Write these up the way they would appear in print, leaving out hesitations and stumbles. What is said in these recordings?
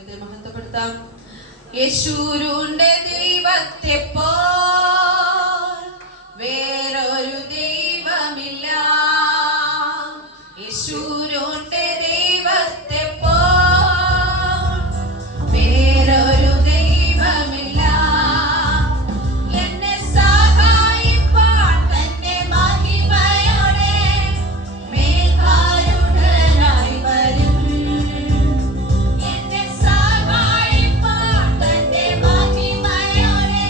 ദൈവത്തെ മഹത്വപ്പെടുത്താം. യേശുവിന്റെ ദൈവത്തെ പോ വേറൊരു ദൈവമില്ല. യേശുവിന്റെ ദൈവത്തെ പോ വേറൊരു ദൈവമില്ല. എന്നെ സഹായിപ്പാൻ തന്റെ മഹിമയോടെ മേഘാരൂഢനായി വരും. എന്നെ സഹായിപ്പാൻ തന്റെ മഹിമയോടെ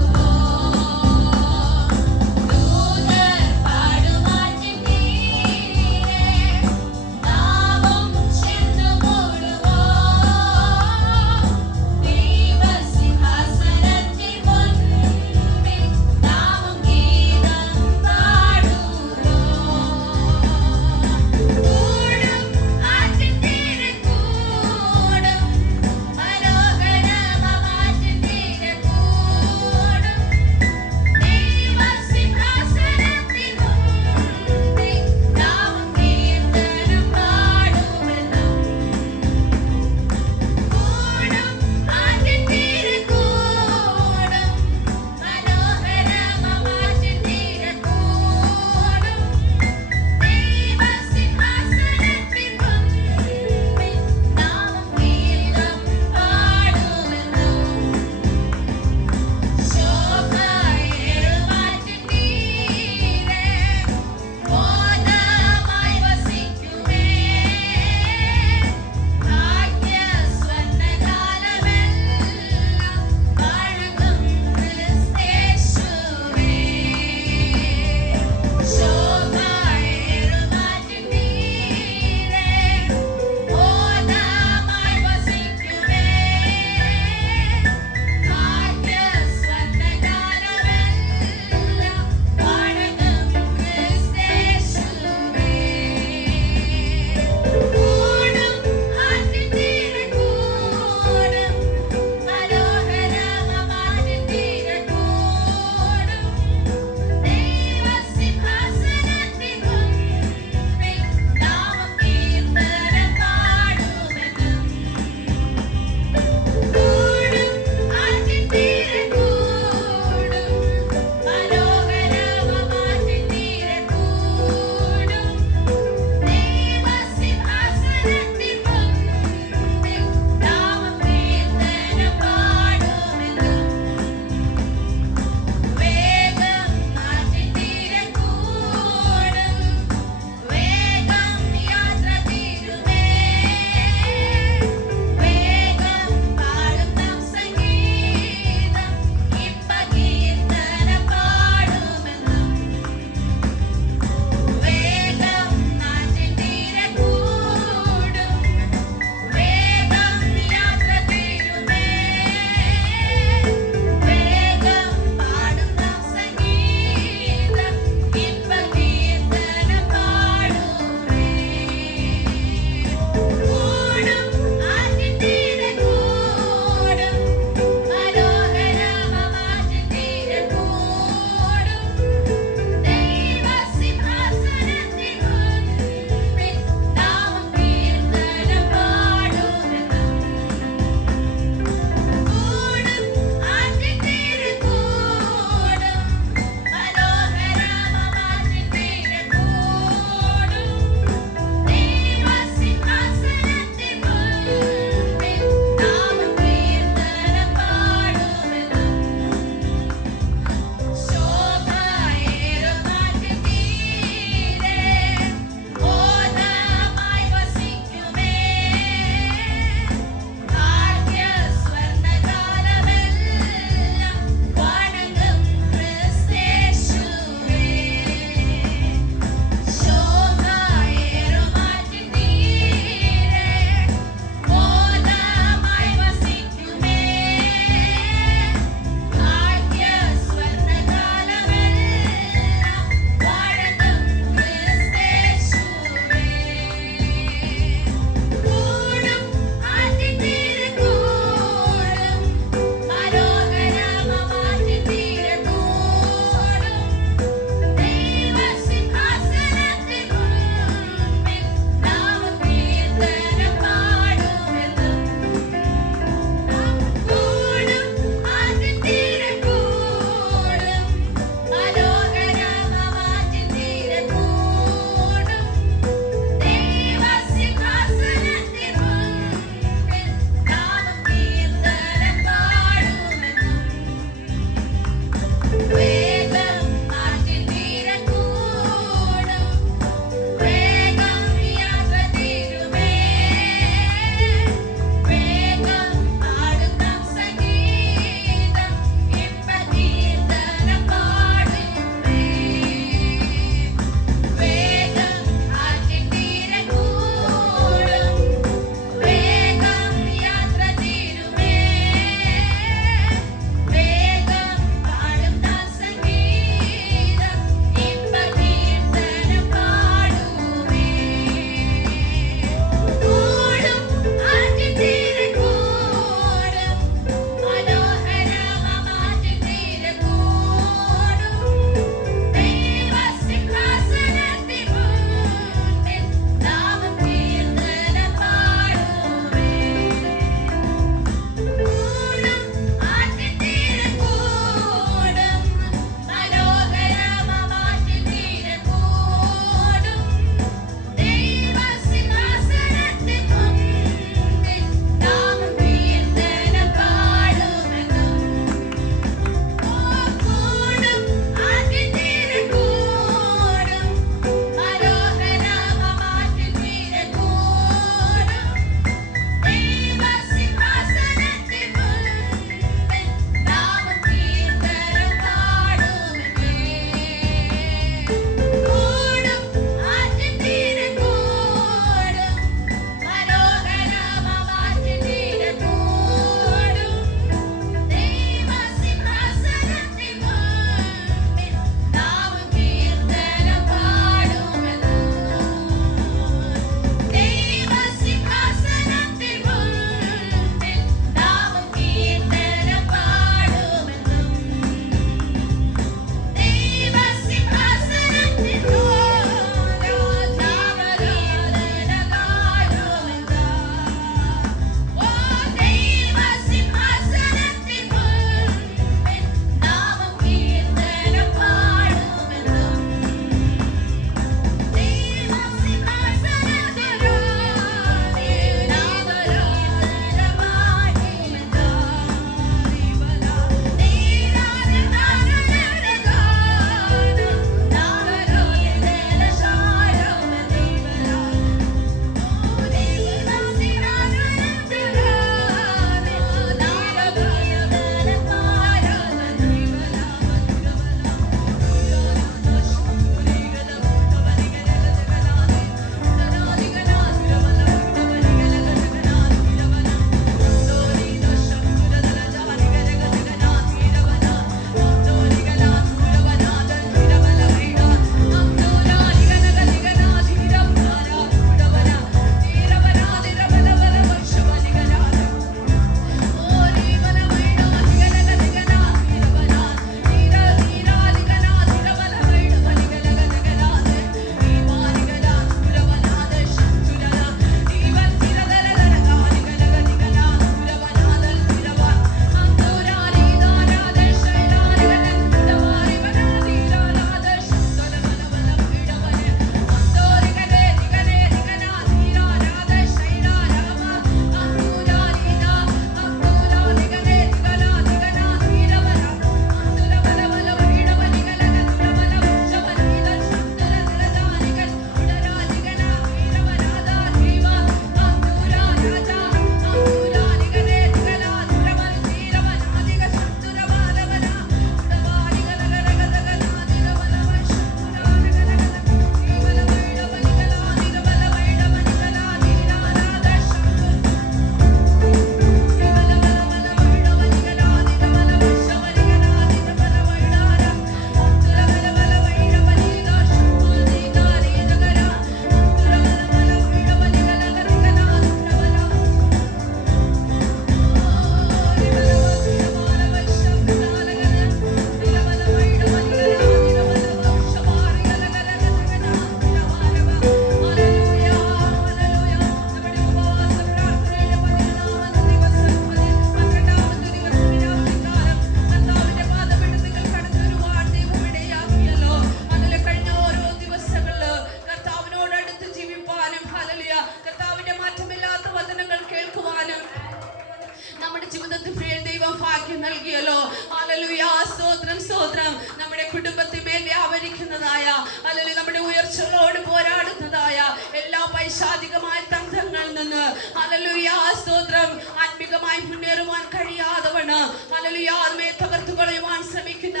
ആവരിക്കുന്നതായ അല്ലെങ്കിൽ നമ്മുടെ ഉയർച്ചകളോട് പോരാടുന്നതായ എല്ലാ പൈശാചികമായ തന്ത്രങ്ങളിൽ നിന്ന് ഹല്ലേലൂയ സ്തോത്രം ആത്മികമായി മുന്നേറുവാൻ കഴിയാതവണ് ഹല്ലേലൂയ നമ്മെ തകർത്തു കളയുവാൻ ശ്രമിക്കുന്ന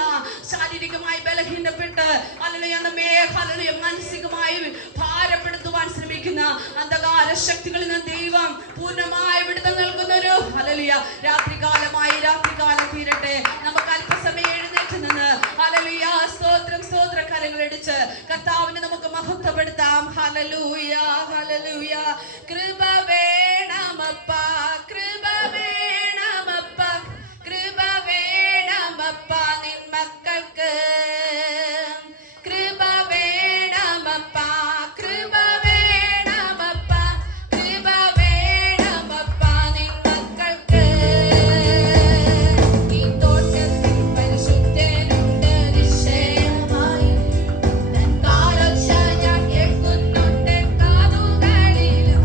ശാരീരികമായി ബലഹീനപ്പെട്ട് ഹല്ലേലൂയ നമ്മെ ഹല്ലേലൂയ മാനസികമായി ഭാരപ്പെടുത്തുവാൻ ശ്രമിക്കുന്ന അന്ധകാര ശക്തികളിൽ നിന്ന് ദൈവം പൂർണ്ണമായി വിടുതൽ നൽകുന്നൊരു ഹല്ലേലൂയ രാത്രികാലം തീരട്ടെ. നമുക്ക് അല്പസമയം എഴുന്നേറ്റ് നിന്ന് ഹല്ലേലൂയ സ്തോത്രം സ്തോത്ര കരങ്ങൾ അടിച്ച് കർത്താവിനെ നമുക്ക് മഹത്വപ്പെടുത്താം. Hallelujah hallelujah. കൃപ വേണമപ്പ, കൃപ വേണമപ്പ, കൃപ വേണമപ്പ നിൻ മക്കൾക്ക്. കൃപ വേണമപ്പ, കൃപ വേണമപ്പ, കൃപ വേണമപ്പ നിൻ മക്കൾക്ക്. ഈ തോട്ടത്തിൽ പരിശുദ്ധനുണ്ട് നിശ്ചയമായി. തൻ കാലൊച്ച ഞാൻ കേൾക്കുന്നുണ്ട് കാതുകളിലും.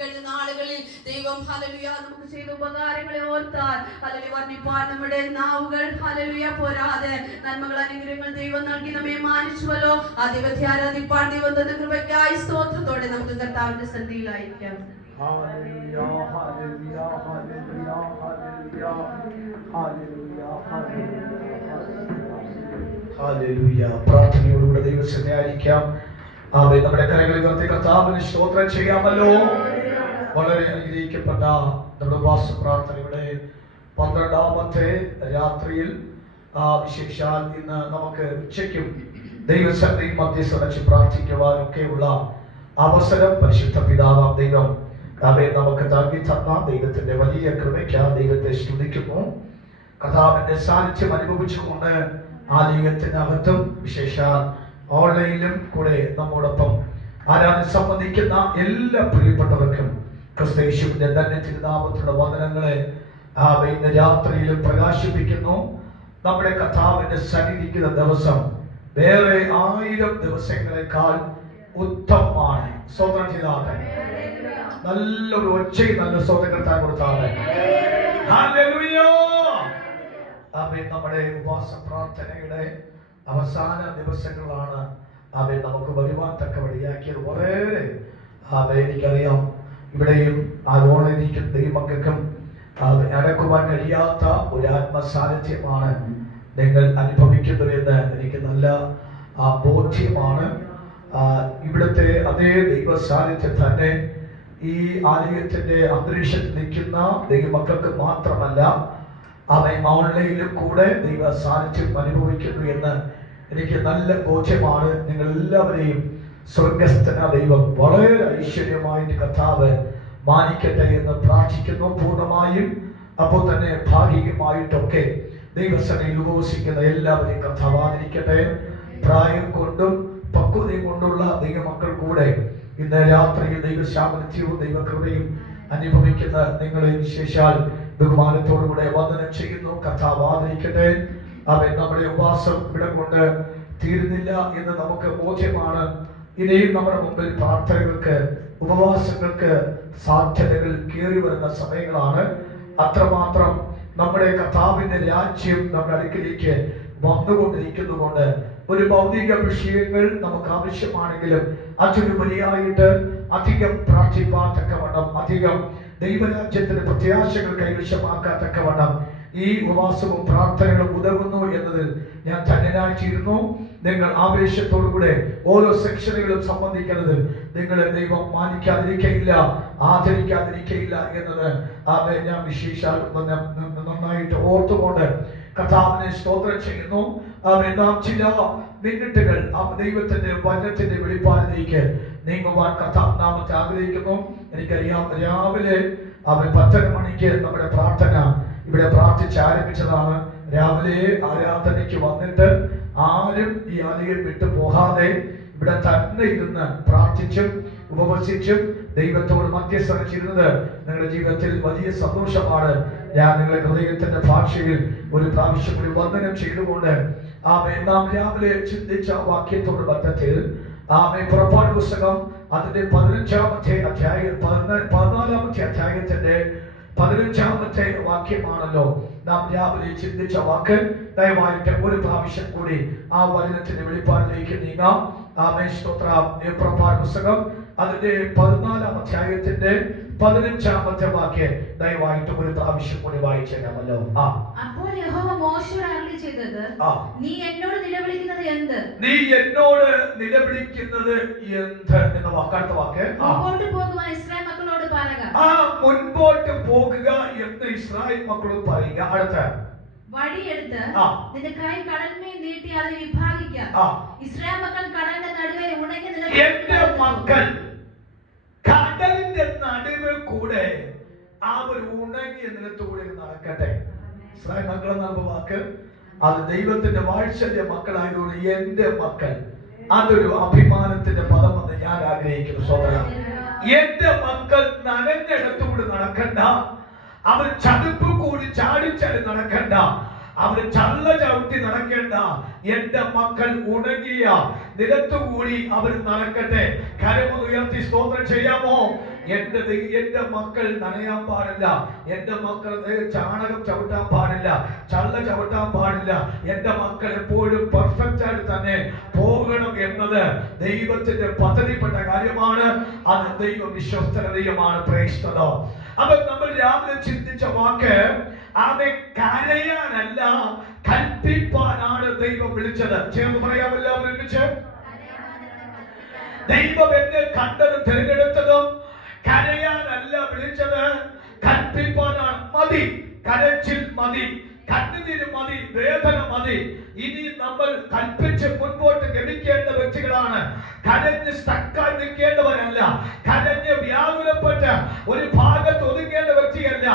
കഴിഞ്ഞ നാളുകളിൽ ദൈവം ഹല്ലേലൂയ നമുക്ക് ചെയ്ത ഉപകാരങ്ങളെ ഓർത്താൽ ഹല്ലേലൂയ വർണ്ണിപ്പാൻ നമ്മുടെ നാവുകൾ ഹല്ലേലൂയ പോരാതെ നന്മകൾ അനുഗ്രഹങ്ങൾ ദൈവം നൽകി നമ്മെ മാനിച്ചുവല്ലോ. ആ ദൈവത്തെ ആരാധിപ്പാൻ ദൈവം തന്ന കൃപയ്ക്കായി സ്തോത്രത്തോടെ നമുക്ക് കർത്താവിന്റെ സന്നിധിയിലായിരിക്കാം. Hallelujah, hallelujah, hallelujah, hallelujah, hallelujah, hallelujah, hallelujah. പ്രാർത്ഥനയോടുകൂടെ ദൈവസന്നിധിയിൽ ആയിരിക്കാം. ആമേൻ. നമ്മുടെ കരങ്ങളിൽ ഉയർത്തി കർത്താവിന് സ്തോത്രം ചെയ്യാമല്ലോ. വളരെ അനുഗ്രഹിക്കപ്പെട്ട നമ്മുടെ ഉപവാസ പ്രാർത്ഥനയുടെ 12ാമത്തെ രാത്രിയിൽ വിശേഷാൽ ഇന്ന് നമുക്ക് ഉച്ചയ്ക്കും ദൈവസന്നിധിയിൽ മധ്യസ്ഥത വെച്ച് പ്രാർത്ഥിക്കുവാനൊക്കെയുള്ള അവസരം പരിശുദ്ധ പിതാവാം ദൈവം നമുക്ക് നൽകി തന്ന ദൈവത്തിന്റെ വലിയ കൃപയ്ക്ക് ദൈവത്തെ സ്തുതിക്കുന്നു. കർത്താവിന്റെ സാന്നിധ്യം അനുഭവിച്ചുകൊണ്ട് ആലയത്തിനകത്തും വിശേഷാൽ ഓൺലൈനിലും കൂടെ നമ്മോടൊപ്പം ആരാധന സംബന്ധിക്കുന്ന എല്ലാ പ്രിയപ്പെട്ടവർക്കും ക്രിസ്തുയേശുവിന്റെ തന്നെ തിരുനാമത്തിലുള്ള വചനങ്ങളെ ഇന്ന് രാത്രിയിലും പ്രകാശിപ്പിക്കുന്നു. നമ്മുടെ കർത്താവിന്റെ സന്നിധിക്കുന്ന ദിവസം വേറെ 1000 ദിവസങ്ങളെക്കാൾ ഉത്തമമാണ്. സ്തോത്രം ചെയ്താട്ടെ. നല്ലൊരു ഒച്ചയും നല്ല സ്തോത്രം കർത്താൻ കൊടുത്താട്ടെ. ഹല്ലേലൂയ. ആമേൻ. നമ്മുടെ ഉപവാസ പ്രാർത്ഥനയുടെ അവസാന ദിവസങ്ങളാണ് നമുക്ക് വരുവാൻ തക്ക വഴിയാക്കിയത്. വളരെ എനിക്കറിയാം ഇവിടെയും ഓൺലൈനിരിക്കുന്ന ദൈവമക്കൾക്കും അടക്കുവാൻ കഴിയാത്ത ഒരു ആത്മസാന്നിധ്യമാണ് നിങ്ങൾ അനുഭവിക്കുന്നത് എന്ന് എനിക്ക് നല്ല ബോധ്യമാണ്. ഇവിടുത്തെ അതേ ദൈവ സാന്നിധ്യം തന്നെ ഈ ആലയത്തിന്റെ അന്തരീക്ഷത്തിൽ നിൽക്കുന്ന ദൈവമക്കൾക്ക് മാത്രമല്ല ഓൺലൈനിലും കൂടെ ദൈവ സാന്നിധ്യം അനുഭവിക്കുന്നു എന്ന് എനിക്ക് നല്ല ബോധ്യമാണ്. നിങ്ങൾ എല്ലാവരെയും സ്വർഗസ്ഥന ദൈവം വളരെ ഐശ്വര്യമായിട്ട് കർത്താവ് മാനിക്കട്ടെ എന്ന് പ്രാർത്ഥിക്കുന്നു. പൂർണ്ണമായും അപ്പോൾ തന്നെ ഭാഗികമായിട്ടൊക്കെ ദൈവസഭയിൽ ഉപവസിക്കുന്ന എല്ലാവരെയും കർത്താവ് ആദരിക്കട്ടെ. പ്രായം കൊണ്ടും പക്വതയും കൊണ്ടുള്ള ദൈവമക്കൾ കൂടെ ഇന്ന് രാത്രിയിൽ ദൈവശാമനത്യവും ദൈവകൃപയും അനുഭവിക്കുന്ന നിങ്ങളെ വിശേഷാൽ ബഹുമാനത്തോടുകൂടെ വന്ദനം ചെയ്യുന്നു. കർത്താവ് ആദരിക്കട്ടെ. അവൻ നമ്മുടെ ഉപവാസം ഇവിടെ കൊണ്ട് തീരുന്നില്ല എന്ന് നമുക്ക് ബോധ്യമാണ്. ഇനിയും നമ്മുടെ മുമ്പിൽ പ്രാർത്ഥനകൾക്ക് ഉപവാസങ്ങൾക്ക് സാധ്യതകൾ കയറി വരുന്ന സമയങ്ങളാണ്. അത്രമാത്രം നമ്മുടെ കർത്താവിന്റെ രാജ്യം നമ്മുടെ അടുക്കിലേക്ക് വന്നുകൊണ്ടിരിക്കുന്നതുകൊണ്ട് ഒരു ഭൗതിക വിഷയങ്ങൾ നമുക്ക് ആവശ്യമാണെങ്കിലും അതിനുപരിയായിട്ട് അധികം പ്രാർത്ഥിപ്പാൻ തക്കവണ്ണം, അധികം ദൈവരാജ്യത്തിന്റെ പ്രത്യാശകൾ കൈവശമാക്കാത്തക്കവണ്ണം ഈ ഉപവാസവും പ്രാർത്ഥനകളും ഉതകുന്നു എന്നതിൽ ഞാൻ ധന്യനായിത്തീരുന്നു. നിങ്ങൾ ആവേശത്തോടുകൂടെ ഓരോ സെക്ഷനുകളും സംബന്ധിക്കുന്നത് നിങ്ങളെ ദൈവം മാനിക്കാതിരിക്കയില്ല, ആദരിക്കാതിരിക്കയില്ല എന്നത് ഞാൻ വിശേഷാൽ നന്നായിട്ട് ഓർത്തുകൊണ്ട് കർത്താവിനെ സ്തോത്രം ചെയ്യുന്നു. നാം ചില മിനിറ്റുകൾ ദൈവത്തിന്റെ വചനത്തിന്റെ വെളിപ്പാടിലേക്ക് നീങ്ങുവാൻ കർത്താവ് നാമത്തെ ആഗ്രഹിക്കുന്നു. എനിക്കറിയാം രാവിലെ 10 മണിക്ക് നമ്മുടെ പ്രാർത്ഥന ഇവിടെ പ്രാർത്ഥിച്ച് ആരംഭിച്ചതാണ്. രാവിലെ ആരാധനയ്ക്ക് വന്നിട്ട് ആരും ഈ ആലയം വിട്ടു പോകാതെ ഇവിടെ തന്നെ ഇരുന്ന് പ്രാർത്ഥിച്ചും ഉപവസിച്ചും ദൈവത്തോട് മധ്യസ്ഥത ചെയ്യുന്നത് നിങ്ങളുടെ ജീവിതത്തിൽ വലിയ സന്തോഷമാണ്. ഞാൻ നിങ്ങളുടെ ഹൃദയത്തിന്റെ ഭാഷയിൽ ഒരു പ്രാവശ്യം കൂടി വന്ദനം ചെയ്തുകൊണ്ട് നാം രാവിലെ ചിന്തിച്ച വാക്യത്തോട് ബന്ധത്തിൽ പുറപ്പാട് പുസ്തകം അതിന്റെ 14ാമത്തെ അധ്യായത്തിന്റെ 15ാമത്തെ വാക്യമാണല്ലോ നാം രാവിലെ ചിന്തിച്ച വാക്ക്. ദയവായിട്ട് ഒരു പ്രാവശ്യം കൂടി ആ വചനത്തിന്റെ വെളിപ്പാടിലേക്ക് നീങ്ങാം. പുറപ്പാട് പുസ്തകം അതിന്റെ 14ാം അധ്യായത്തിന്റെ 15ാമത്തെ വാക്യം ദയവായിട്ട് ഒരു പ്രാവശ്യം കൂടി വായിച്ചേക്കാമല്ലോ. അപ്പോൾ യഹോവ മോശയോട് അരുളിച്ചെയ്തത്, നീ എന്നോട് നിലവിളിക്കുന്നത് എന്ത്? നീ എന്നോട് നിലവിളിക്കുന്നത് എന്ത് എന്ന വാക്കടുത്ത വാക്ക്. മുമ്പോട്ട് പോകുവാൻ ഇസ്രായേൽ മക്കളോട് പറയുക. മുൻപോട്ട് പോകുക എന്ന് ഇസ്രായേൽ മക്കളോട് പറയുക. അടുത്ത വടിയെടുത്ത് നിന്റെ കൈ കടലിന്മേൽ നീട്ടി അതിനെ വിഭാഗിക്കുക. ഇസ്രായേൽ മക്കൾ കടലിന്റെ നടുവെ ഉണങ്ങി എന്റെ മക്കൾ കടലിന്റെ നടുവ് കൂടെ ഒരു ഉണങ്ങിയ നിലത്തുകൂടെ നടക്കട്ടെ. ഇസ്രായേൽ മക്കൾ എന്ന വാക്ക് അത് ദൈവത്തിന്റെ വാത്സല്യ മക്കളായതുകൊണ്ട് എന്റെ മക്കൾ, അതൊരു അഭിമാനത്തിന്റെ പദമെന്ന് ഞാൻ ആഗ്രഹിക്കുന്നു. സോദരൻ, എന്റെ മക്കൾ നനഞ്ഞിടത്തുകൂടി നടക്കണ്ട, അവർ ചതുപ്പ് കൂടി ചാടിച്ചാടി നടക്കണ്ട, അവർ ചള്ള ചവിട്ടി നടക്കേണ്ട. എന്റെ മക്കൾ ഉണങ്ങിയ നിലത്തുകൂടി അവർ നടക്കട്ടെ. കരമൊന്ന് ഉയർത്തി സ്തോത്രം ചെയ്യാമോ? എന്റെ മക്കൾ നനയാൻ പാടില്ല, എന്റെ മക്കൾ ചാണകം ചവിട്ടാൻ പാടില്ല, ചള്ള ചവിട്ടാൻ പാടില്ല, എന്റെ മക്കൾ എപ്പോഴും പെർഫെക്റ്റ് ആയിട്ട് തന്നെ പോകണം എന്നത് ദൈവത്തിന്റെ പദ്ധതിപ്പെട്ട കാര്യമാണ്. അത് ദൈവം വിശ്വസ്തന ദൈവമാണ്. Praise the Lord. അപ്പൊ നമ്മൾ രാവിലെ ചിന്തിച്ച വാക്ക് അവൻ കരയാനല്ല കൽപ്പിപ്പാനാണ് ദൈവം വിളിച്ചത്. ചേർന്ന് പറയാമല്ല ഒരുമിച്ച്. ദൈവം എന്നെ കണ്ടതും തിരഞ്ഞെടുത്തതും കരയാനല്ല വിളിച്ചത്, കൽപ്പിപ്പാനാണ്. മതി, കരച്ചിൽ മതി, കണ്ണുനീര് മതി, വേദന മതി. ഇനി നമ്മൾ കൽപ്പിച്ച് മുൻപോട്ട് ഗമിക്കേണ്ട വ്യക്തികളാണ്. കരഞ്ഞ് സ്റ്റക്കായി നിൽക്കേണ്ടവരല്ല, കരഞ്ഞ് വ്യാകുലപ്പെട്ട് ഒരു ഭാഗത്ത് ഒതുങ്ങേണ്ട വ്യക്തിയല്ല.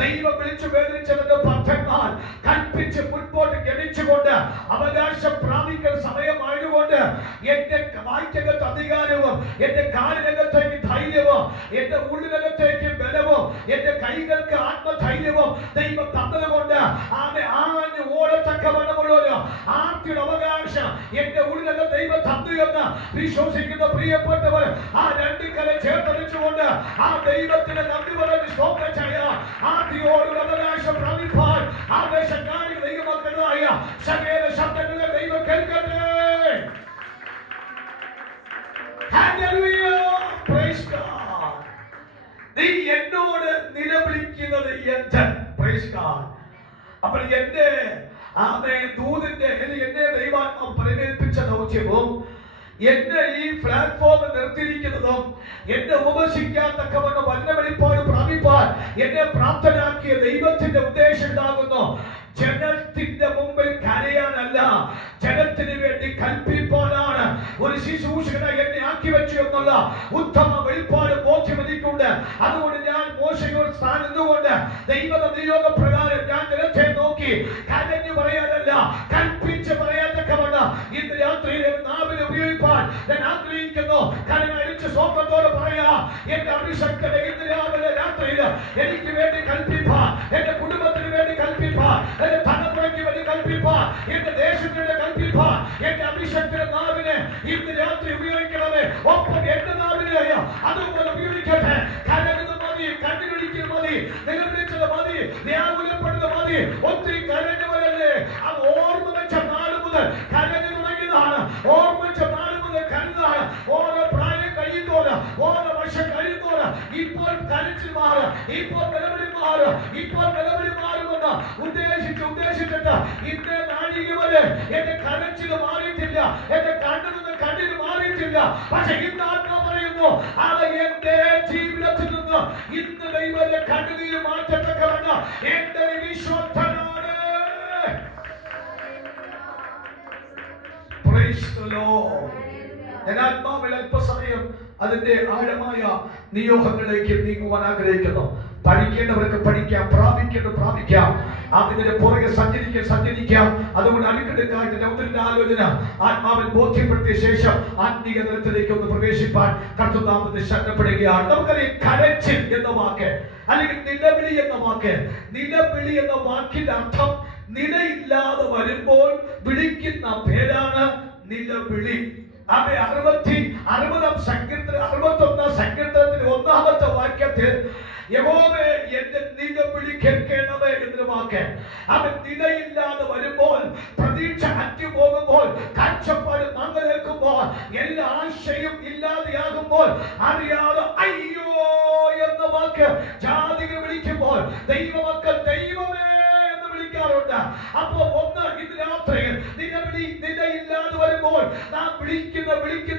ദൈവം വിളിച്ചു വേദനിച്ചതിന്റെ ഭക്തന്മാർ കൽപ്പിച്ച് മുൻപോട്ട് ഗമിച്ചുകൊണ്ട് അവകാശം പ്രാപിക്കുന്ന സമയമായതുകൊണ്ട് എന്റെ വായ്ക്കകത്ത് അധികാരവും എന്റെ കാലിനകത്തേക്ക് ധൈര്യവും എന്റെ ഉള്ളിനകത്തേക്ക് ബലവും എന്റെ കൈകൾക്ക് ആത്മധൈര്യവും ദൈവം തന്നതുകൊണ്ട് ആഞ്ഞ് ഓടത്തക്കവണ്ണമുള്ളൊരു ആർത്തിയുടെ അവകാശം എന്റെ ഉള്ളിനകം ദൈവം തന്നു എന്ന് വിശ്വസിക്കുന്ന പ്രിയപ്പെട്ടവർ ആ രണ്ട് കരം ചേർത്തടിച്ചുകൊണ്ട് ആ ദൈവത്തിന് നന്ദി പറഞ്ഞ് സ്തോത്രം ചെയ്യാം. ആർത്തിയോടുള്ള അവകാശം പ്രാപിപ്പാൻ ആവേശക്കാരി ദൈവമക്കളായ സകല ശബ്ദങ്ങളെ ദൈവം കേൾക്കട്ടെ. Hallelujah, praise God. നീ എന്നോട് നിലവിളിക്കുന്നത് എന്ത്? Praise God. അപ്പോൾ എന്റെ ദൂതിന്റെ എന്നെ ദൈവാത്മാവ് പരിമേൽപ്പിച്ച ദൗത്യവും എന്നെ ഈ പ്ലാറ്റ്ഫോമിൽ നിർത്തിയിരിക്കുന്നതും എന്നെ ഉപവസിക്കാത്തക്കവണ്ണം വചന വെളിപ്പാട് പ്രാപിപ്പാൻ എന്നെ പ്രാപ്തനാക്കിയ ദൈവത്തിന്റെ ഉദ്ദേശം ഇതാകുന്നു. ജനത്തിന്റെ മുമ്പിൽ കരയാനല്ല, ജനത്തിന് വേണ്ടി കൽപ്പിപ്പാനാണ് ഒരു ശുശ്രൂഷകനായി എന്നെ ആക്കി വെച്ചു എന്നുള്ള ഉത്തമ വെളിപ്പാട് ബോധ്യം എനിക്കുണ്ട്. അതുകൊണ്ട് ഞാൻ മോശയോട് സ്ഥാനിന്നുകൊണ്ട് ദൈവത്തെ നിയോഗ പ്രകാരം ഞാൻ ജനത്തെ നോക്കി കരഞ്ഞു പറയാനല്ല, കൽപ്പിച്ച് പറയാത്തക്കവണ്ണം ഇന്ന് രാത്രിയിൽ നാവിനെ ഉപയോഗിപ്പാൻ ഞാൻ ആഗ്രഹിക്കുന്നു. കരങ്ങൾ അടിച്ച് സ്വപ്നത്തോട് പറയാ, എന്റെ അഭിഷക്തനെ ഇന്ന് രാവിലെ രാത്രിയിൽ എനിക്ക് വേണ്ടി കൽപ്പിപ്പാൻ, എന്റെ കുടുംബത്തിന് വേണ്ടി കൽപ്പിപ്പാൻ, എന്റെ തലമുറയ്ക്ക് വേണ്ടി കൽപ്പിപ്പാൻ, എന്റെ ദേശത്തിന് വേണ്ടി കൽപ്പിപ്പാൻ, എന്റെ അഭിഷക്തന്റെ നാവിനെ ഇന്ന് രാത്രി ഉപയോഗിക്കണമേ. ഒപ്പം എന്റെ നാവിനെ അതുപോലെ ഉപയോഗിക്കട്ടെ. കരകുന്നത് മതി, കണ്ണുകടിക്കുന്നത് മതി, നിലവിളിച്ചത് മതി, വ്യാകുലപ്പെടുന്നത് മതി. ഒത്തിരി കരഞ്ഞവരല്ലേ അത് ഓർമ്മ വെച്ച നാട് മുതൽ കരഞ്ഞു തുടങ്ങിയതാണ്. ഓർമ്മ വെച്ച നാട് മുതൽ കരുതാണ്. ഓരോ പ്രായം കഴിയുന്നോര്, ഓരോ വർഷം കഴിയുന്നോര് ഇപ്പോൾ കരച്ചിൽ മാറുക, ഇപ്പോൾ നിലവിളി മാറുക, ഇപ്പോൾ നിലവിളി മാറുമെന്ന് ഉദ്ദേശിച്ചിട്ട് ഇന്നേ നാഴിക വരെ എന്റെ കരച്ചിൽ മാറിയിട്ടില്ല, എന്റെ കണ്ണിന് മാറിയിട്ടില്ല. പക്ഷെ ഇന്ന് ആത്മാ പറയുന്നു, അത് എന്റെ ജീവിതത്തിൽ നിന്ന് ഇന്ന് ദൈവത്തെ കണ്ണുനീര് മാറ്റത്തക്കവണ്ണം എന്റെ വിശ്വസ്തനാണ്. Praise the Lord. ഞാൻ ആത്മാവിൽ അല്പസമയം അതിന്റെ ആഴമായ നിയോഗങ്ങളിലേക്ക് നീങ്ങുവാൻ ആഗ്രഹിക്കുന്നു. പഠിക്കേണ്ടവർക്ക് പഠിക്കാം, പ്രാപിക്കാം, അതിന്റെ പുറകെ സഞ്ചരിക്കാം. അതുകൊണ്ട് അടുക്കെടുക്കായിട്ട് ഒന്നിന്റെ ആലോചന ആത്മാവിൽ ബോധ്യപ്പെടുത്തിയ ശേഷം ആത്മീയ തലത്തിലേക്ക് ഒന്ന് പ്രവേശിപ്പാൻ കർത്തൃനാമത്തിൽ ശരണപ്പെടുകയാണ്. നമുക്കറിയാം, കരച്ചിൽ എന്ന വാക്ക് അല്ലെങ്കിൽ നിലവിളി എന്ന വാക്കിന്റെ അർത്ഥം നിലയില്ലാതെ വരുമ്പോൾ വിളിക്കുന്ന പേരാണ് നിലവിളി. 61 സങ്കീർത്തനത്തിന്റെ 1-ാമത്തെ വാക്യത്തിൽ യഹോവേ എന്റെ നിലവിളി കേൾക്കണമേ എന്നൊരു വാക്ക്. അവൻ നിലയില്ലാതെ വരുമ്പോൾ, പ്രതീക്ഷ അറ്റുപോകുമ്പോൾ, കാഴ്ചപ്പാട് മങ്ങലേൽക്കുമ്പോൾ, എല്ലാ ആശയും ഇല്ലാതെയാകുമ്പോൾ, അറിയാതെ അയ്യോ എന്ന വാക്ക് ജാതികൾ വിളിക്കുമ്പോൾ ദൈവമക്കൾ ദൈവമേ എന്ന് വിളിക്കാറുണ്ട്. അപ്പോ ഒന്ന് ഇന്ന് രാത്രിയിൽ നിലയില്ലാതെ വരുമ്പോൾ നാം വിളിക്കുന്ന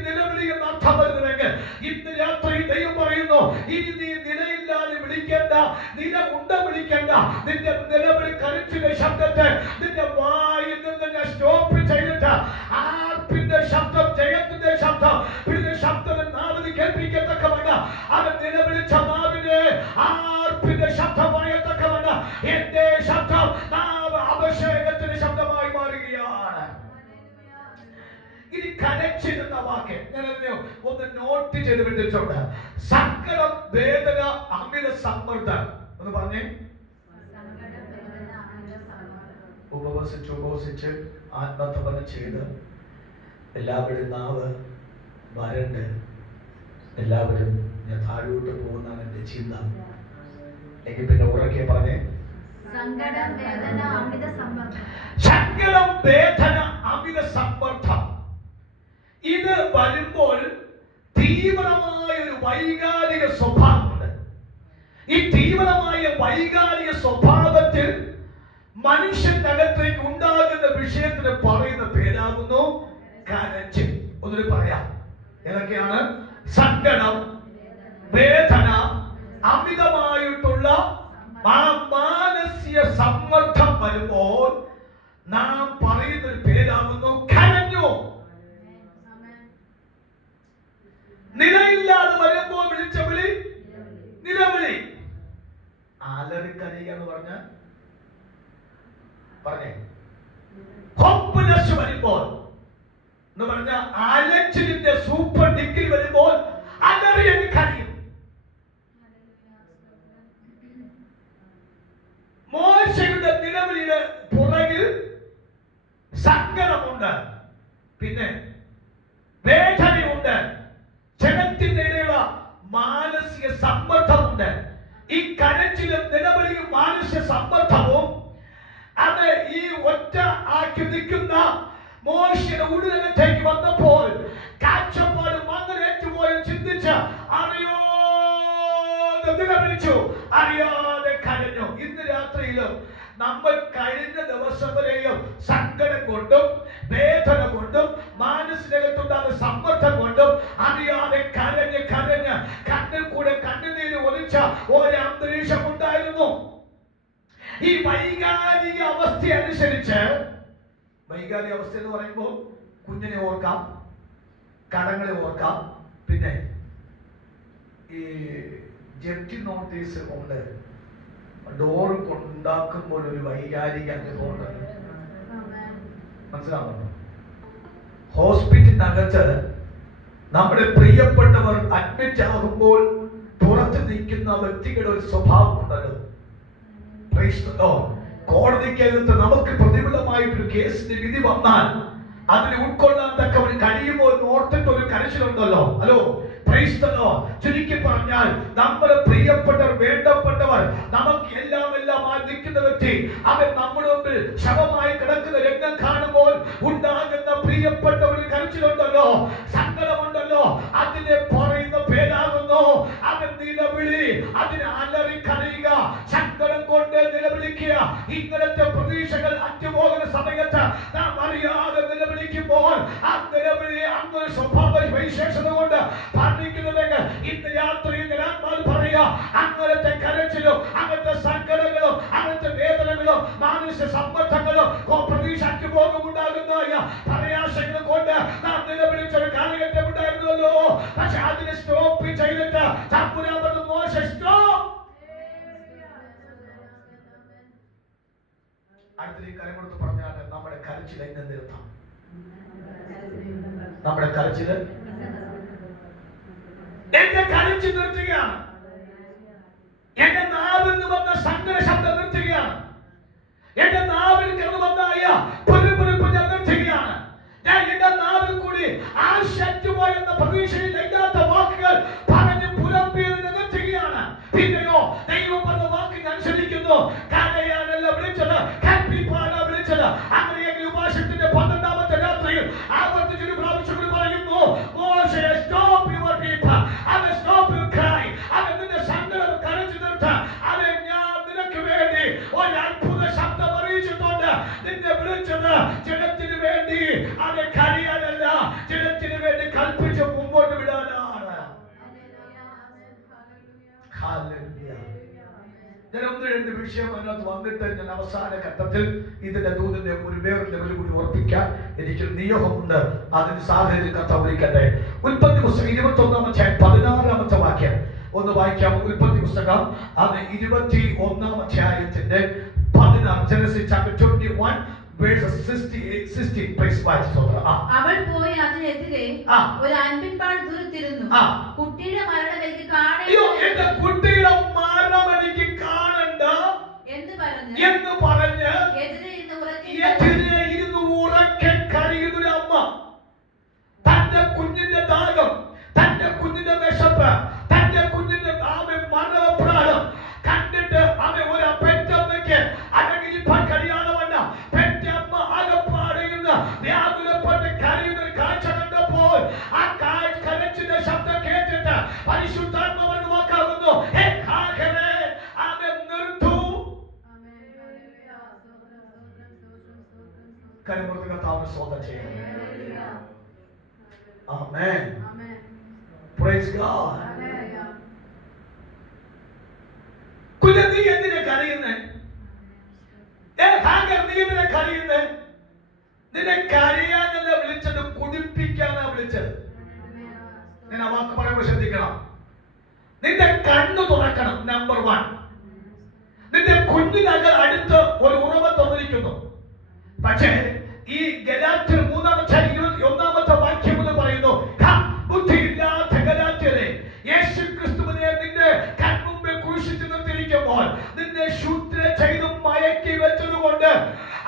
നിലവിളി എന്ന് അർത്ഥം വരുന്നുവെങ്കിൽ ഇന്ന് രാത്രി ദൈവം പറയുന്നു, ഇനി നീ നിലയില്ലാതെ വിളിക്കേണ്ട, വിളിക്കേണ്ട. നിന്റെ നിലവിളി കരച്ചിലെ ശബ്ദത്തെ നിന്റെ വായിൽ നിന്ന് സ്റ്റോപ്പ് ചെയ്തിട്ട് ആർപ്പിന്റെ ശബ്ദം, ജയത്തിന്റെ ശബ്ദം, പിന്നെ ശബ്ദം നാവിന് കേൾപ്പിക്കത്തക്കവണ്ണം അവൻ നിലവിളിച്ച നാവിനെ ആർപ്പിന്റെ ശബ്ദമായത്തക്കവണ്ണം എന്റെ ശബ്ദം നാവ് അഭിഷേകത്തിന്റെ ശബ്ദമായി മാറുകയാണ്. ഇനി കരച്ചിൽ എന്ന വാക്ക് ഞാൻ ഒന്ന് നോട്ട് ചെയ്ത് വിട്ടിട്ടുണ്ട്. സങ്കടം, വേദന, അമിത സമ്മർദ്ദം എന്ന് പറഞ്ഞേ. ഉപവസിച്ച് ആത്മതപനം ചെയ്ത് എല്ലാവരും നാവ് വരണ്ട്, എല്ലാവരും ഞാൻ താഴോട്ട് പോകുന്നതാണ് എൻ്റെ ചിന്ത. എങ്കിൽ പിന്നെ ഉറക്കെ പറഞ്ഞേ, സങ്കടം, വേദന, അമിത സമ്മർദ്ദം. സങ്കടം, വേദന, അമിത സമ്മർദ്ദം. ഇത് വരുമ്പോൾ തീവ്രമായ ഒരു വൈകാരിക സ്വഭാവമുണ്ട്. ഈ തീവ്രമായ വൈകാരിക സ്വഭാവത്തിൽ മനുഷ്യന്റെ അകത്തേക്ക് ഉണ്ടാകുന്ന വിഷയത്തിന് പറയുന്ന പേരാകുന്നു കരച്ചിൽ. ഒന്നിന് പറയാം, ഏതൊക്കെയാണ്? സങ്കടം, വേദന, അമിതമായിട്ടുള്ള ആ മാനസിക സമ്മർദ്ദം വരുമ്പോൾ നാം പറയുന്ന ഒരു പേരാകുന്നു കരഞ്ഞു. നിലയില്ലാതെ വരുമ്പോൾ വിളിച്ച വിളി നിലവിളി. ആലറിക്കരയുക എന്ന് പറഞ്ഞേ ഹോപ്പ്ലെസ് വരുമ്പോൾ എന്ന് പറഞ്ഞ അലച്ചിലിന്റെ സൂപ്പർ ഡിഗ്രി വരുമ്പോൾ അലറി അങ്ങ് കരയും. മോശയുടെ നിലവിളിയുടെ പുറകിൽ സങ്കടമുണ്ട്, പിന്നെ വേദനയുണ്ട്, ജനത്തിന്റെ ഇടയിലുള്ള മാനസിക സമ്മർദ്ദമുണ്ട്. ഈ കരച്ചിലും നിലവിളിയും മാനസിക സമ്മർദ്ദവും അത് ഈ ഒറ്റ ആക്കി നിൽക്കുന്ന മോശയുടെ ഉള്ളിലകത്തേക്ക് വന്നപ്പോൾ കാഴ്ചപ്പാട് മങ്ങലേറ്റുപോയി ചിന്തിച്ച് അറിയാതെ നിലവിളിച്ചു, അറിയാതെ കരഞ്ഞു. ഇന്ന് രാത്രിയിലും നമ്മൾ കഴിഞ്ഞ ദിവസം വരെയും സങ്കടം കൊണ്ടും വേദന കൊണ്ടും മനസ്സിനകത്തുണ്ടാകുന്ന സമ്മർദ്ദം കൊണ്ടും അറിയാതെ കരഞ്ഞ് കരഞ്ഞ് കണ്ണിൽ കൂടെ കണ്ണുനീര് ഒലിച്ച ഒരു അന്തരീക്ഷം ഉണ്ടായിരുന്നു. ഈ വൈകാരിക അവസ്ഥ അനുസരിച്ച്, വൈകാരിക അവസ്ഥ എന്ന് പറയുമ്പോൾ കുഞ്ഞിനെ ഓർക്കാം, കടങ്ങളെ ഓർക്കാം, പിന്നെ ഈ ജപ്തി നോട്ടീസ് ഉണ്ട്, ഡോർ ഉണ്ടാക്കുമ്പോൾ ഒരു വൈകാരിക അനുഭവം മനസ്സിലാവുന്നു. ഹോസ്പിറ്റലിനകത്ത് നമ്മുടെ പ്രിയപ്പെട്ടവർ അഡ്മിറ്റ് ആകുമ്പോൾ പുറത്ത് നിൽക്കുന്ന വ്യക്തികളുടെ ഒരു സ്വഭാവം ഉണ്ടല്ലോ. കോടതിക്കകത്ത് നമുക്ക് പ്രതികൂലമായിട്ടൊരു കേസിന്റെ വിധി വന്നാൽ അതിനെ ഉൾക്കൊള്ളാൻ തക്കവൻ കഴിയുമോ എന്ന് ഓർത്തിട്ട് ഒരു കരച്ചിലുണ്ടല്ലോ. ഹലോ, ചുരുക്കി പറഞ്ഞാൽ നമ്മുടെ പ്രിയപ്പെട്ടവർ, വേണ്ടപ്പെട്ടവർ, നമുക്ക് എല്ലാം നിൽക്കുന്ന വ്യക്തി, അവൻ നമ്മുടെ മുമ്പിൽ ശവമായി കിടക്കുന്ന രംഗം കാണുമ്പോൾ ഉണ്ടാകുന്ന പ്രിയപ്പെട്ട ഒരു കരച്ചിലുണ്ടല്ലോ, സങ്കടമുണ്ടല്ലോ. അതിനെ പറയുന്ന പേരാകുന്നു അവൻ നിലവിളി. അതിനെ അലറി കരയുക, സങ്കടം കൊണ്ട് നിലവിളിക്കുക. ഇങ്ങനത്തെ പ്രതീക്ഷകൾ അറ്റുപോകുന്ന സമയത്ത് നാം അറിയാതെ നിലവിളിക്കുമ്പോൾ ആ നിലവിളി അങ്ങനെ സ്വഭാവ വിശേഷത കൊണ്ട് പറഞ്ഞിരിക്കുന്നതെങ്കിൽ ഇന്ന് രാത്രിയിൽ ഞാൻ പറയുക, അങ്ങനത്തെ കരച്ചിലും അങ്ങനത്തെ സങ്കടങ്ങളും അങ്ങനത്തെ വേദനകളും മാനസിക സമ്മർദ്ദങ്ങളും പ്രതീക്ഷ അറ്റുപോകുമുണ്ടാകുന്ന പ്രയാസങ്ങൾ കൊണ്ട് നാം നിലവിളിച്ചൊരു കാലഘട്ടം ഉണ്ടായിരുന്നല്ലോ. പക്ഷെ അതിനെ സ്റ്റോപ്പ് ചെയ്തിട്ട് തമ്പുരാൻ പറഞ്ഞു, മോശ സ്റ്റോപ്പ്. അടുത്ത കാര്യം കൊടുത്ത് പറഞ്ഞാൽ നമ്മുടെ കരച്ചിൽ എന്നെ നിർത്താം. നമ്മുടെ കരച്ചില് എന്റെ കരച്ചിൽ നിർത്തുകയാണ്. എന്റെ നാവിൽ നിന്ന് വന്ന സങ്കട ശബ്ദം നിർത്തുകയാണ്. എന്റെ നാവിൽ കിടന്നു വന്നായ പൊരുപൊരുപ്പ് ഞാൻ നിർത്തുകയാണ്. ഞാൻ എന്റെ നാവിൽ കൂടി ആശറ്റുപോയെന്ന പ്രതീക്ഷയിൽ ഇല്ലാത്ത വാക്കുകൾ പറഞ്ഞ് പുലമ്പിയത് നിർത്തുകയാണ്. പിന്നെയോ ദൈവം പറഞ്ഞ വാക്ക് അനുസരിക്കുന്നു. കരയാനല്ല വിളിച്ചത്, കൽപ്പിപ്പാനാ വിളിച്ചത്. അങ്ങനെയെങ്കിൽ ഉപവാസത്തിന്റെ 12ാമത്തെ രാത്രിയിൽ ആവർത്തിച്ചൊരു പ്രാവശ്യം പറയുന്നു, മോശേ സ്റ്റോപ്പ് യുവർ പീപ്പിൾ, അവൻ സ്റ്റോപ്പ് യുവർ ക്രൈ, അവൻ നിന്റെ സങ്കടം കരച്ചു നിർത്ത. അവൻ ഞാൻ നിനക്ക് വേണ്ടി ഒരു അത്ഭുത ശബ്ദം അറിയിച്ചിട്ടുണ്ട്. നിന്നെ വിളിച്ചത് ജനത്തിന് വേണ്ടി, അവൻ കരയാനല്ല, ജനത്തിന് വേണ്ടി കൽപ്പിച്ച് മുമ്പോട്ട് വിടാനാണ്. ഞാൻ ഒന്ന് രണ്ട് വിഷയം അതിനകത്ത് വന്നിട്ട് ഞാൻ അവസാന ഘട്ടത്തിൽ ഇതിന്റെ ദൂതിന്റെ ഒരു വേറെ ലെവൽ കൂടി ഉറപ്പിക്കാൻ എനിക്കൊരു നിയോഗമുണ്ട്. അതിന് സാഹചര്യം കത്തവരിക്കട്ടെ. ഉൽപ്പത്തി പുസ്തകം 21-ാം അധ്യായം 16-ാമത്തെ വാക്യം ഒന്ന് വായിക്കാം. ഉൽപ്പത്തി പുസ്തകം അത് 21-ാം അധ്യായത്തിന്റെ 16, Genesis chapter 21 verses 16. അവൾ പോയി അതിനെതിരെ ഒരു അൻപിൻപാട് ദൂരത്തിരുന്നു. കുട്ടിയുടെ മരണം എനിക്ക് എന്റെ കുട്ടിയുടെ മരണം എനിക്ക് കാണണ്ട എന്ന് പറഞ്ഞ് എതിരെ ഇരുന്ന് ഉറക്കെ കരയുന്നൊരു അമ്മ. തന്റെ കുഞ്ഞിന്റെ ദാഹം, തന്റെ കുഞ്ഞിന്റെ വിശപ്പ്, തന്റെ കരമുറത്ത് കർത്താവിനെ സ്തോത്രം ചെയ്യാം. ആമേൻ. Praise God. കുഞ്ഞെ, നീ എന്തിനാ കരയുന്നേ? ഹാഗർ, നീ എന്തിനാ കരയുന്നേ? നിന്നെ കരയാനല്ല വിളിച്ചത്, കുടിപ്പിക്കാനാ വിളിച്ചത്. ഞാൻ ആ വാക്ക് പറയുമ്പോൾ ശ്രദ്ധിക്കണം. നിന്റെ കണ്ണു തുറക്കണം. നമ്പർ 1. നിന്റെ കുഞ്ഞിനകത്ത് അടുത്ത് ഒരു ഉറവ തുറന്നിരിക്കുന്നു. പക്ഷേ ഈ ഗലാത്യർ 3:21 വാക്യം എന്ന് പറയുന്നു, ബുദ്ധിയില്ലാത്ത ഗലാത്യരെ, യേശു ക്രിസ്തുവിനെ നിന്റെ കൺമുമ്പിൽ ക്രൂശിച്ചു നിർത്തിയിരിക്കുമ്പോൾ നിന്നെ ശുദ്ധ ചെയ്തു മയക്കി വെച്ചതുകൊണ്ട്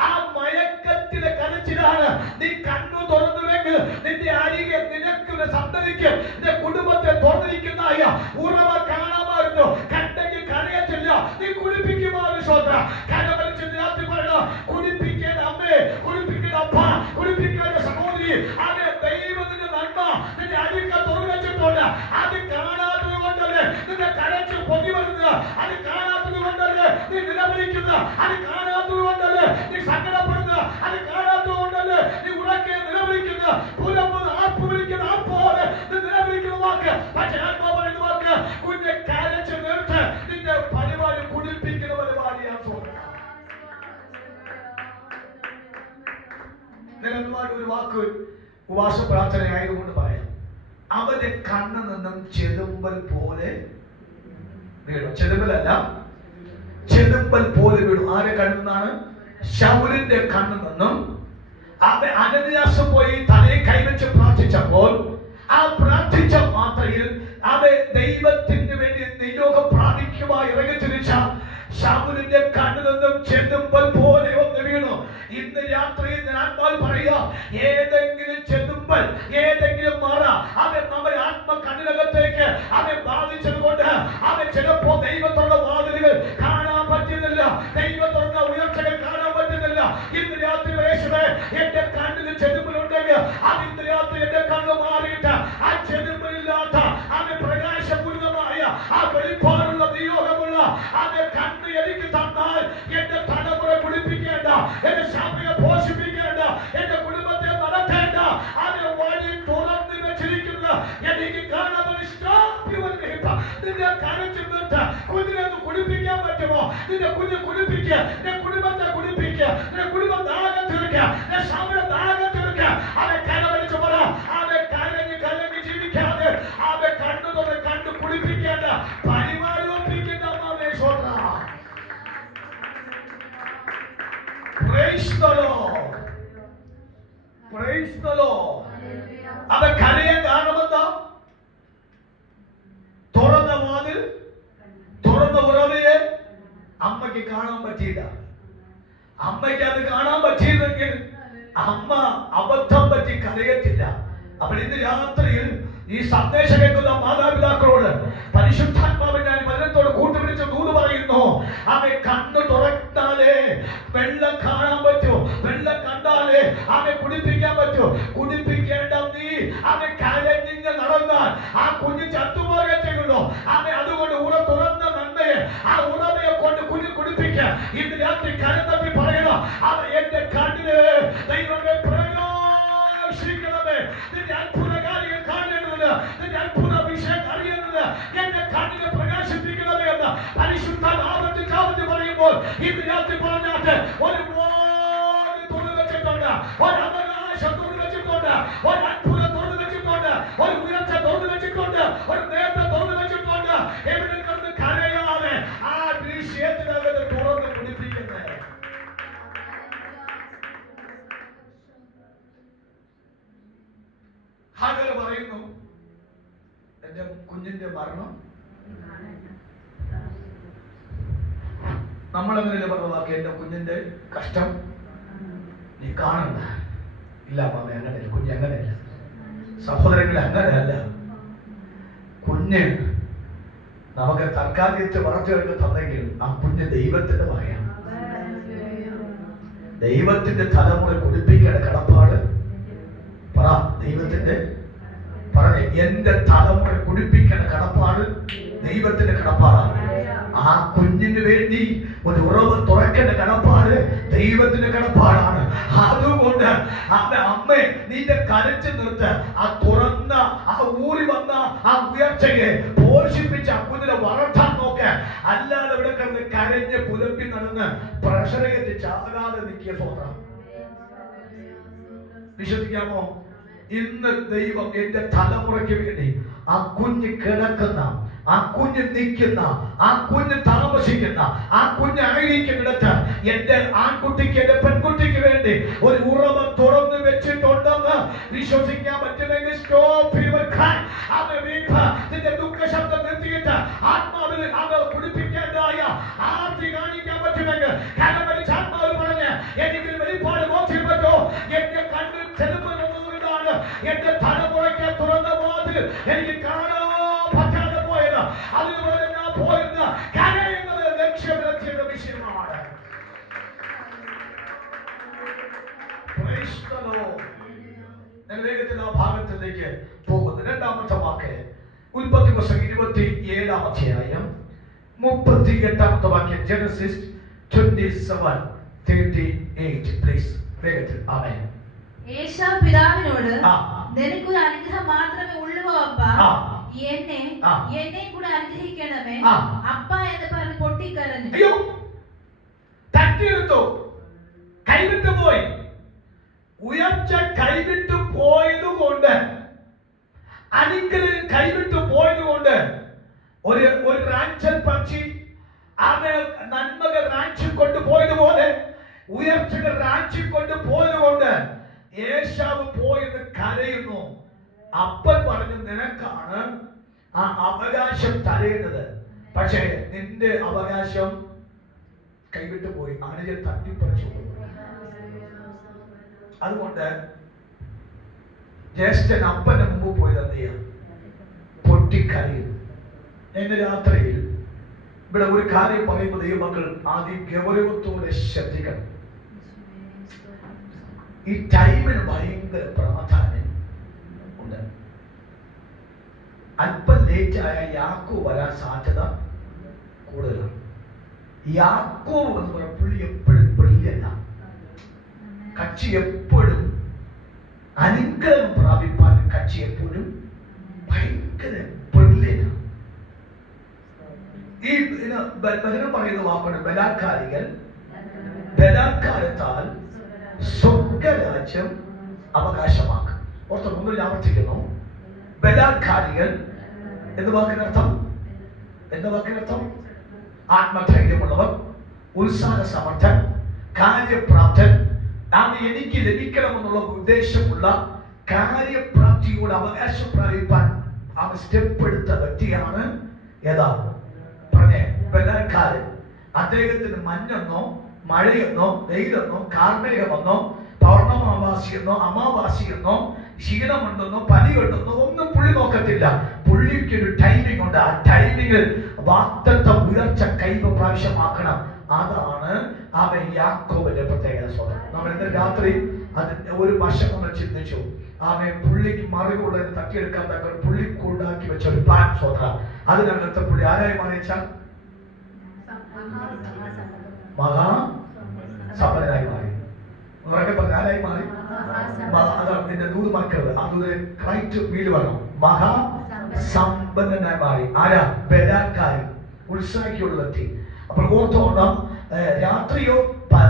ആ മയക്കത്തിലെ കരച്ചിലാണ്. നീ കണ്ണു തുറന്നുവെങ്കിൽ നിന്റെ അരികെ നിനക്ക് സന്തതിക്ക് നിന്റെ കുടുംബത്തെ തുറന്നിരിക്കുന്നതായ ഉറവ കാണാമായിരുന്നു. കണ്ടെങ്കിൽ കരയത്തില്ല, നീ കുടിപ്പിക്കുമായിരുന്നു. ശ്രോത്ര, കരമരിച്ച് രാത്രി പറയണം, കുടിപ്പിക്കേണ്ട അമ്മേ, കുടിപ്പിക്കേണ്ട അപ്പ, കുടിപ്പിക്കേണ്ട സഹോദരി, അത് ദൈവത്തിന്റെ നന്മ നിന്റെ അരിക തുറന്നു വെച്ചിട്ടുണ്ട്. അത് കാണാത്തത് കൊണ്ടല്ലേ നിന്റെ കരച്ച് പൊങ്ങി വരുന്നത്, അത് കാണാത്തത് കൊണ്ടല്ലേ നീ നിലവിളിക്കുന്നത്, അത് കാണാത്തത് കൊണ്ടല്ലേ നീ സങ്കടപ്പെടുന്നത്, അത് കാണാത്തത് കൊണ്ടല്ലേ നീ ഉറക്കെ നിലവിളിക്കുന്നത്, ആർപ്പ് വിളിക്കുന്ന ആർപ്പോടെ നീ നിലവിളിക്കുന്ന വാക്ക്. പക്ഷേ ആത്മാ പറയുന്ന വാക്ക്, കുഞ്ഞെ കരച്ച് നിർത്ത്, നിന്റെ പരിപാടി കുടിപ്പിക്കുന്ന പരിപാടിയാണ്. ഒരു വാക്ക് ഉപവാസ പ്രാർത്ഥന ആയതുകൊണ്ട് പറയാം. അവന്റെ കണ്ണിൽ നിന്നും ചെതുമ്പൽ പോലെ വീണു. ചെതുമ്പലല്ല, ചെതുമ്പൽ പോലെ വീണു. ആരെ കണ്ണിൽ നിന്നാണ്? ശൗലിന്റെ കണ്ണിൽ നിന്നും. അവൻ അനന്യാസം പോയി തലയെ കൈവച്ച് പ്രാർത്ഥിച്ചപ്പോൾ ആ പ്രാർത്ഥിച്ച മാത്രയിൽ അവൻ ദൈവത്തിന് വേണ്ടി നിയോഗം പ്രാപിക്കുവാൻ ഇറങ്ങിത്തിരിച്ച ശൗലിന്റെ കണ്ണിൽ നിന്നും ചെതുമ്പൽ പോലെ ഒന്ന് വീണു. ഇന്ന് രാത്രിയിൽ ഞാൻ പറയുക, ഏതെങ്കിലും ചെതുമ്പൽ, ഏതെങ്കിലും മറ അവൻ നമ്മുടെ ആത്മ കണ്ണിനകത്തേക്ക് അവൻ ബാധിച്ചത് കൊണ്ട് അവൻ ചിലപ്പോ ദൈവത്തോടെ വാതിലുകൾ കാണാൻ പറ്റുന്നില്ല, ദൈവത്തോടെ ഉയർച്ചകൾ കാണാൻ പറ്റുന്നില്ല. ഇന്ന് രാത്രി യേശുവേ, എന്റെ കണ്ണിൽ ചെതുമ്പലുണ്ടെങ്കിൽ അത് ഇന്ന് രാത്രി എന്റെ കണ്ണ് മാറിയിട്ട് ആ ചെതുമ്പലില്ലാത്ത അവൻ പ്രകാശപൂരിതമായ ആ വെളിപ്പാടുള്ള നിയോഗമുള്ള അവൻ കണ്ണ് എനിക്ക് തന്നാൽ എന്റെ തലമുറ കുടിപ്പിക്കേണ്ട, എന്റെ സഭയെ പോഷിപ്പിക്കേണ്ട, എന്റെ കുടുംബത്തെ നടത്തേണ്ട അവൻ വഴി തുറന്നു വെച്ചിരിക്കുന്ന എനിക്ക് കാണാൻ നിന്റെ കരച്ചു നിർത്ത്. കുഞ്ഞിനെ ഒന്ന് കുടിപ്പിക്കാൻ പറ്റുമോ? നിന്റെ കുഞ്ഞ് കുടിപ്പിക്കുക, നിന്റെ കുടുംബത്തെ കുടിപ്പിക്കുക, നിന്റെ കുടുംബം ദാഹം തീർക്കുക, നിന്റെ സഭയെ ദാഹം തീർക്കുക. അവൻ കരവലിച്ചു പറ, അവൻ കലങ്ങി ജീവിക്കാതെ അവൻ കണ്ണു തൊട്ട് കണ്ടു കുടിപ്പിക്കേണ്ട പരിപാടി ഒപ്പിക്കേണ്ട അമ്മാവേ. ശ്രോത്ര, praise the Lord, praise the Lord. അവൻ കരയാൻ കാരണമെന്താ? തുറന്ന വാതിൽ, തുറന്ന ഉറവയെ അമ്മയ്ക്ക് കാണാൻ പറ്റിയില്ല. അമ്മയ്ക്ക് അത് കാണാൻ പറ്റിയില്ലെങ്കിൽ അമ്മ അബദ്ധം പറ്റി കരയത്തില്ല. അപ്പോൾ ഇന്ന് രാത്രിയിൽ ഈ സന്ദേശം കേൾക്കുന്ന മാതാപിതാക്കളോട് പരിശുദ്ധാത്മാവിന്റെ വചനത്തോട് കൂട്ടുപിടിച്ച് ദൂത് പറയുന്നു, അവൻ കണ്ണു തുറന്നാലേ വെള്ളം കാണാൻ പറ്റൂ, വെള്ളം കണ്ടാലേ അവൻ കുടിപ്പിക്കാൻ പറ്റൂ. കുടിപ്പിക്കേണ്ട നീ അവൻ കരഞ്ഞിങ്ങ് നടന്നാൽ ആ കുഞ്ഞ് ചത്തുപോകേ ചെയ്യുള്ളൂ. അവൻ അതുകൊണ്ട് ഉറ തുറന്ന നന്മയെ ആ ഉറവയെ കൊണ്ട് കുഞ്ഞ് കുടിപ്പിക്കുക. ഇന്ന് രാത്രി കരം തപ്പി പറയണം, അവൻ എന്റെ കണ്ണിന് ദൈവമേ പ്രകാശിക്കണമേ, നിന്റെ അത്ഭുത കാര്യങ്ങൾ കാണേണ്ടത്, നിന്റെ അത്ഭുത വിഷയം അറിയുന്നത് എന്റെ കണ്ണിനെ പ്രകാശിപ്പിക്കണമേ എന്ന് പരിശുദ്ധാവൃത്തി പറയുമ്പോൾ ഇന്ന് രാത്രി പറഞ്ഞാട്ട് ഒരു തുറന്നു വെച്ചിട്ടുണ്ട്, ഒരു അവകാശം തുറന്നു വെച്ചിട്ടുണ്ട്, ഒരു അത്ഭുതം തുറന്നു വെച്ചിട്ടുണ്ട്, ഒരു ഉയർച്ച തുറന്നു വെച്ചിട്ടുണ്ട്, ഒരു നേരത്തെ തുറന്നു വെച്ചിട്ടുണ്ട്. എവിടെ കിടന്ന് കരയാതെ ആ വിഷയത്തിനകത്ത് തുറന്ന് കുടിപ്പിക്കുന്നത്. ഹാഗർ പറയുന്നു, എന്റെ കുഞ്ഞിന്റെ മരണം നമ്മളെങ്ങനെ പറഞ്ഞ വാക്ക്, എന്റെ കുഞ്ഞിന്റെ കഷ്ടം നീ കാണണ്ട. ഇല്ല മാമ, അങ്ങനെയല്ല കുഞ്ഞ്, അങ്ങനെയല്ല സഹോദരങ്ങളെ, അങ്ങനെയല്ല. കുഞ്ഞ് നമുക്ക് തൽക്കാലത്തെ വളർച്ചകൾക്ക് തന്നെങ്കിലും ആ കുഞ്ഞ് ദൈവത്തിന്റെ വകയാണ്. ദൈവത്തിന്റെ തലമുറ കുടിപ്പിക്കേണ്ട കടപ്പാട് പറ. ദൈവത്തിന്റെ പറഞ്ഞ എന്റെ തലമുറ കുടിപ്പിക്കേണ്ട കടപ്പാട് ദൈവത്തിന്റെ കടപ്പാടാണ്. ആ കുഞ്ഞിന് വേണ്ടി ഒരു ഉറവ് തുറക്കേണ്ട കടപ്പാട് ദൈവത്തിന്റെ കടപ്പാടാണ്. അതുകൊണ്ട് അമ്മേ നിന്റെ കരച്ചു നിർത്ത്. ആ തുറന്ന ആ ഊറി വന്ന ആ ഉയർച്ചയെ പോഷിപ്പിച്ച ആ കുഞ്ഞിനെ വളർത്താൻ നോക്ക്. അല്ലാതെ ഇവിടെ കിടന്ന് കരഞ്ഞ് പുലമ്പി നടന്ന് പ്രഷറേറ്റ് ചാകാതെ നിൽക്കിയ സ്വന്തം വിശ്വസിക്കാമോ? ഇന്ന് ദൈവം എന്റെ തലമുറയ്ക്ക് വേണ്ടി ആ കുഞ്ഞ് കിടക്കുന്ന, ആ കുഞ്ഞ് നിൽക്കുന്ന, ആ കുഞ്ഞ് താമസിക്കുന്ന, ആ കുഞ്ഞ് ആയിരിക്കുന്നിടത്ത് എന്റെ ആൺകുട്ടിക്ക്, എന്റെ പെൺകുട്ടിക്ക് വേണ്ടി ഒരു ഉറവ തുറന്നു വെച്ചിട്ടുണ്ടെന്ന് വിശ്വസിക്കാൻ പറ്റുമെങ്കിൽ നിന്റെ ദുഃഖ ശബ്ദം നിർത്തിയിട്ട് ആത്മാവിൽ അത് കുടിപ്പിക്കേണ്ടതായ ആർത്തി കാണിക്കാൻ പറ്റുമെങ്കിൽ ആത്മാവ് പറഞ്ഞ് എനിക്ക് വെളിപ്പാട് ബോധ്യപ്പെട്ടോ. എന്റെ കണ്ണിൽ ചെറുപ്പം വന്നതുകൊണ്ടാണ് എന്റെ തലമുറയ്ക്ക് തുറന്ന വാതിൽ എനിക്ക് കാണാൻ പറ്റാതെ പോയത്. അതുപോലെ ഞാൻ പോയിരുന്ന കരയുന്നത് ലക്ഷ്യമെത്തിയുടെ വിഷയമാണ്. ഞാൻ വേഗത്തിൽ ആ ഭാഗത്തിലേക്ക് പോകുന്നു. രണ്ടാമത്തെ വാക്ക് ഉൽപ്പത്തി പുസ്തകം 27-ാം അധ്യായം 38-ാമത്തെ വാക്യം. ജെനസിസ് 27:38. പ്ലീസ് വേഗത്തിൽ. ആമേൻ. ഏശാവ് പിതാവിനോട്, നിനക്കൊരു അനുഗ്രഹം മാത്രമേ ഉള്ളൂ അപ്പ, എന്നെ കൂടെ അനുഗ്രഹിക്കണമേ അപ്പ എന്ന് പറഞ്ഞ് പൊട്ടിക്കരഞ്ഞു. അയ്യോ, തട്ടിയെടുത്തു, കൈവിട്ടു പോയി. ഉയർച്ച കൈവിട്ടു പോയതുകൊണ്ട്, അനുഗ്രഹം കൈവിട്ടു പോയതുകൊണ്ട് ഒരു റാഞ്ചൽ പക്ഷി അത് നന്മകൾ റാഞ്ചി കൊണ്ടുപോയതുപോലെ ഉയർച്ചകൾ റാഞ്ചി കൊണ്ടുപോയതുകൊണ്ട് ഏശാവ് പോയെന്ന് കരയുന്നു. അപ്പൻ പറഞ്ഞു, നിനക്കാണ് ആ അവകാശം തരേണ്ടത്. പക്ഷേ നിന്റെ അവകാശം കൈവിട്ടു പോയി, അനുജൻ തട്ടിപ്പറിച്ചു പോയി. അതുകൊണ്ട് ജ്യേഷ്ഠൻ അപ്പന്റെ മുമ്പ് പോയി തന്നെയാ പൊട്ടിക്കരയുന്നു. ഇന്ന് രാത്രിയിൽ ഇവിടെ ഒരു കാര്യം പറയുമ്പോൾ ദൈവമക്കൾ ആദ്യം ഗൗരവത്തോടെ ശ്രദ്ധിക്കണം. ഈ ടൈമിന് ഭയങ്കര പ്രാധാന്യം ഉണ്ട്. അല്പം ലേറ്റ് ആയ യാക്കോബ് വരാൻ സാധ്യത കൂടുതലാണ്. യാക്കോബ് എന്ന് പറഞ്ഞ പുള്ളി എപ്പോഴും ബ്രില്യന്റാ. കക്ഷി എപ്പോഴും അനുഗ്രഹം പ്രാപിപ്പാൻ കക്ഷി എപ്പോഴും ഭയങ്കര ബ്രില്യന്റാണ്. ഈ വചനം പറയുന്ന വാക്കുണ്ട്, ബലാത്കാരത്താൽ സ്വർഗരാജ്യം അവകാശമാക്കും. ഓർത്ത് മുന്നിൽ ആവർത്തിക്കുന്നു, ബലാത്കാരികൾ എന്ന് വാക്കിനർത്ഥം, എന്താ വാക്കിനർത്ഥം? ആത്മധൈര്യമുള്ളവർ, ഉത്സാഹ സമർത്ഥൻ, കാര്യപ്രാപ്തൻ, എനിക്ക് ലഭിക്കണമെന്നുള്ള ഉദ്ദേശമുള്ള കാര്യപ്രാപ്തിയോട് അവകാശം പ്രാപിപ്പാൻ അവൻ സ്റ്റെപ്പ് എടുത്ത വ്യക്തിയാണ് ഏതാ പറഞ്ഞേ ബലാത്കാരൻ. അദ്ദേഹത്തിന് മഞ്ഞെന്നോ മഴയെന്നോ വെയിലെന്നോ കാർമേഘമെന്നോ പൗർണമാവാസിയെന്നോ അമാവാസിയെന്നോ ക്ഷീണമുണ്ടെന്നോ പനിയുണ്ടെന്നോ ഒന്നും പുള്ളി നോക്കത്തില്ല. പുള്ളിക്ക് ഒരു ടൈമിംഗ് ഉണ്ട്. ആ ടൈമിങ്ങിൽ വാഗ്ദത്തം ഉയർച്ച കൈവപ്രാവശ്യമാക്കണം. അതാണ് അവൻ യാക്കോബിന്റെ പ്രത്യേകത. സ്വന്തം നമ്മൾ ഇന്ന് രാത്രി അതിന്റെ ഒരു വശം നമ്മൾ ചിന്തിച്ചു. അവൻ പുള്ളിക്ക് മറിവുള്ളത് തട്ടിയെടുക്കാൻ തക്ക പുള്ളിക്ക് ഉണ്ടാക്കി വെച്ച ഒരു പ്ലാൻ സ്വന്തം. അതിനകത്ത് പുള്ളി ആരായി മാറിച്ചാൽ മഹാസമ്പന്നനായി മാറി. ഉറക്കെ പറഞ്ഞ ആരായി മാറി? അതാണ് നിന്റെ ദൂത് മക്കള്. അതുപോലെ ക്രൈറ്റ് വീട് വേണം. മഹാസമ്പന്നനായി മാറി. ആരാ? ബലാത്കാരി, ഉത്സാഹിക്കുള്ള വ്യക്തി. അപ്പോൾ ഓർത്തോണം, രാത്രിയോ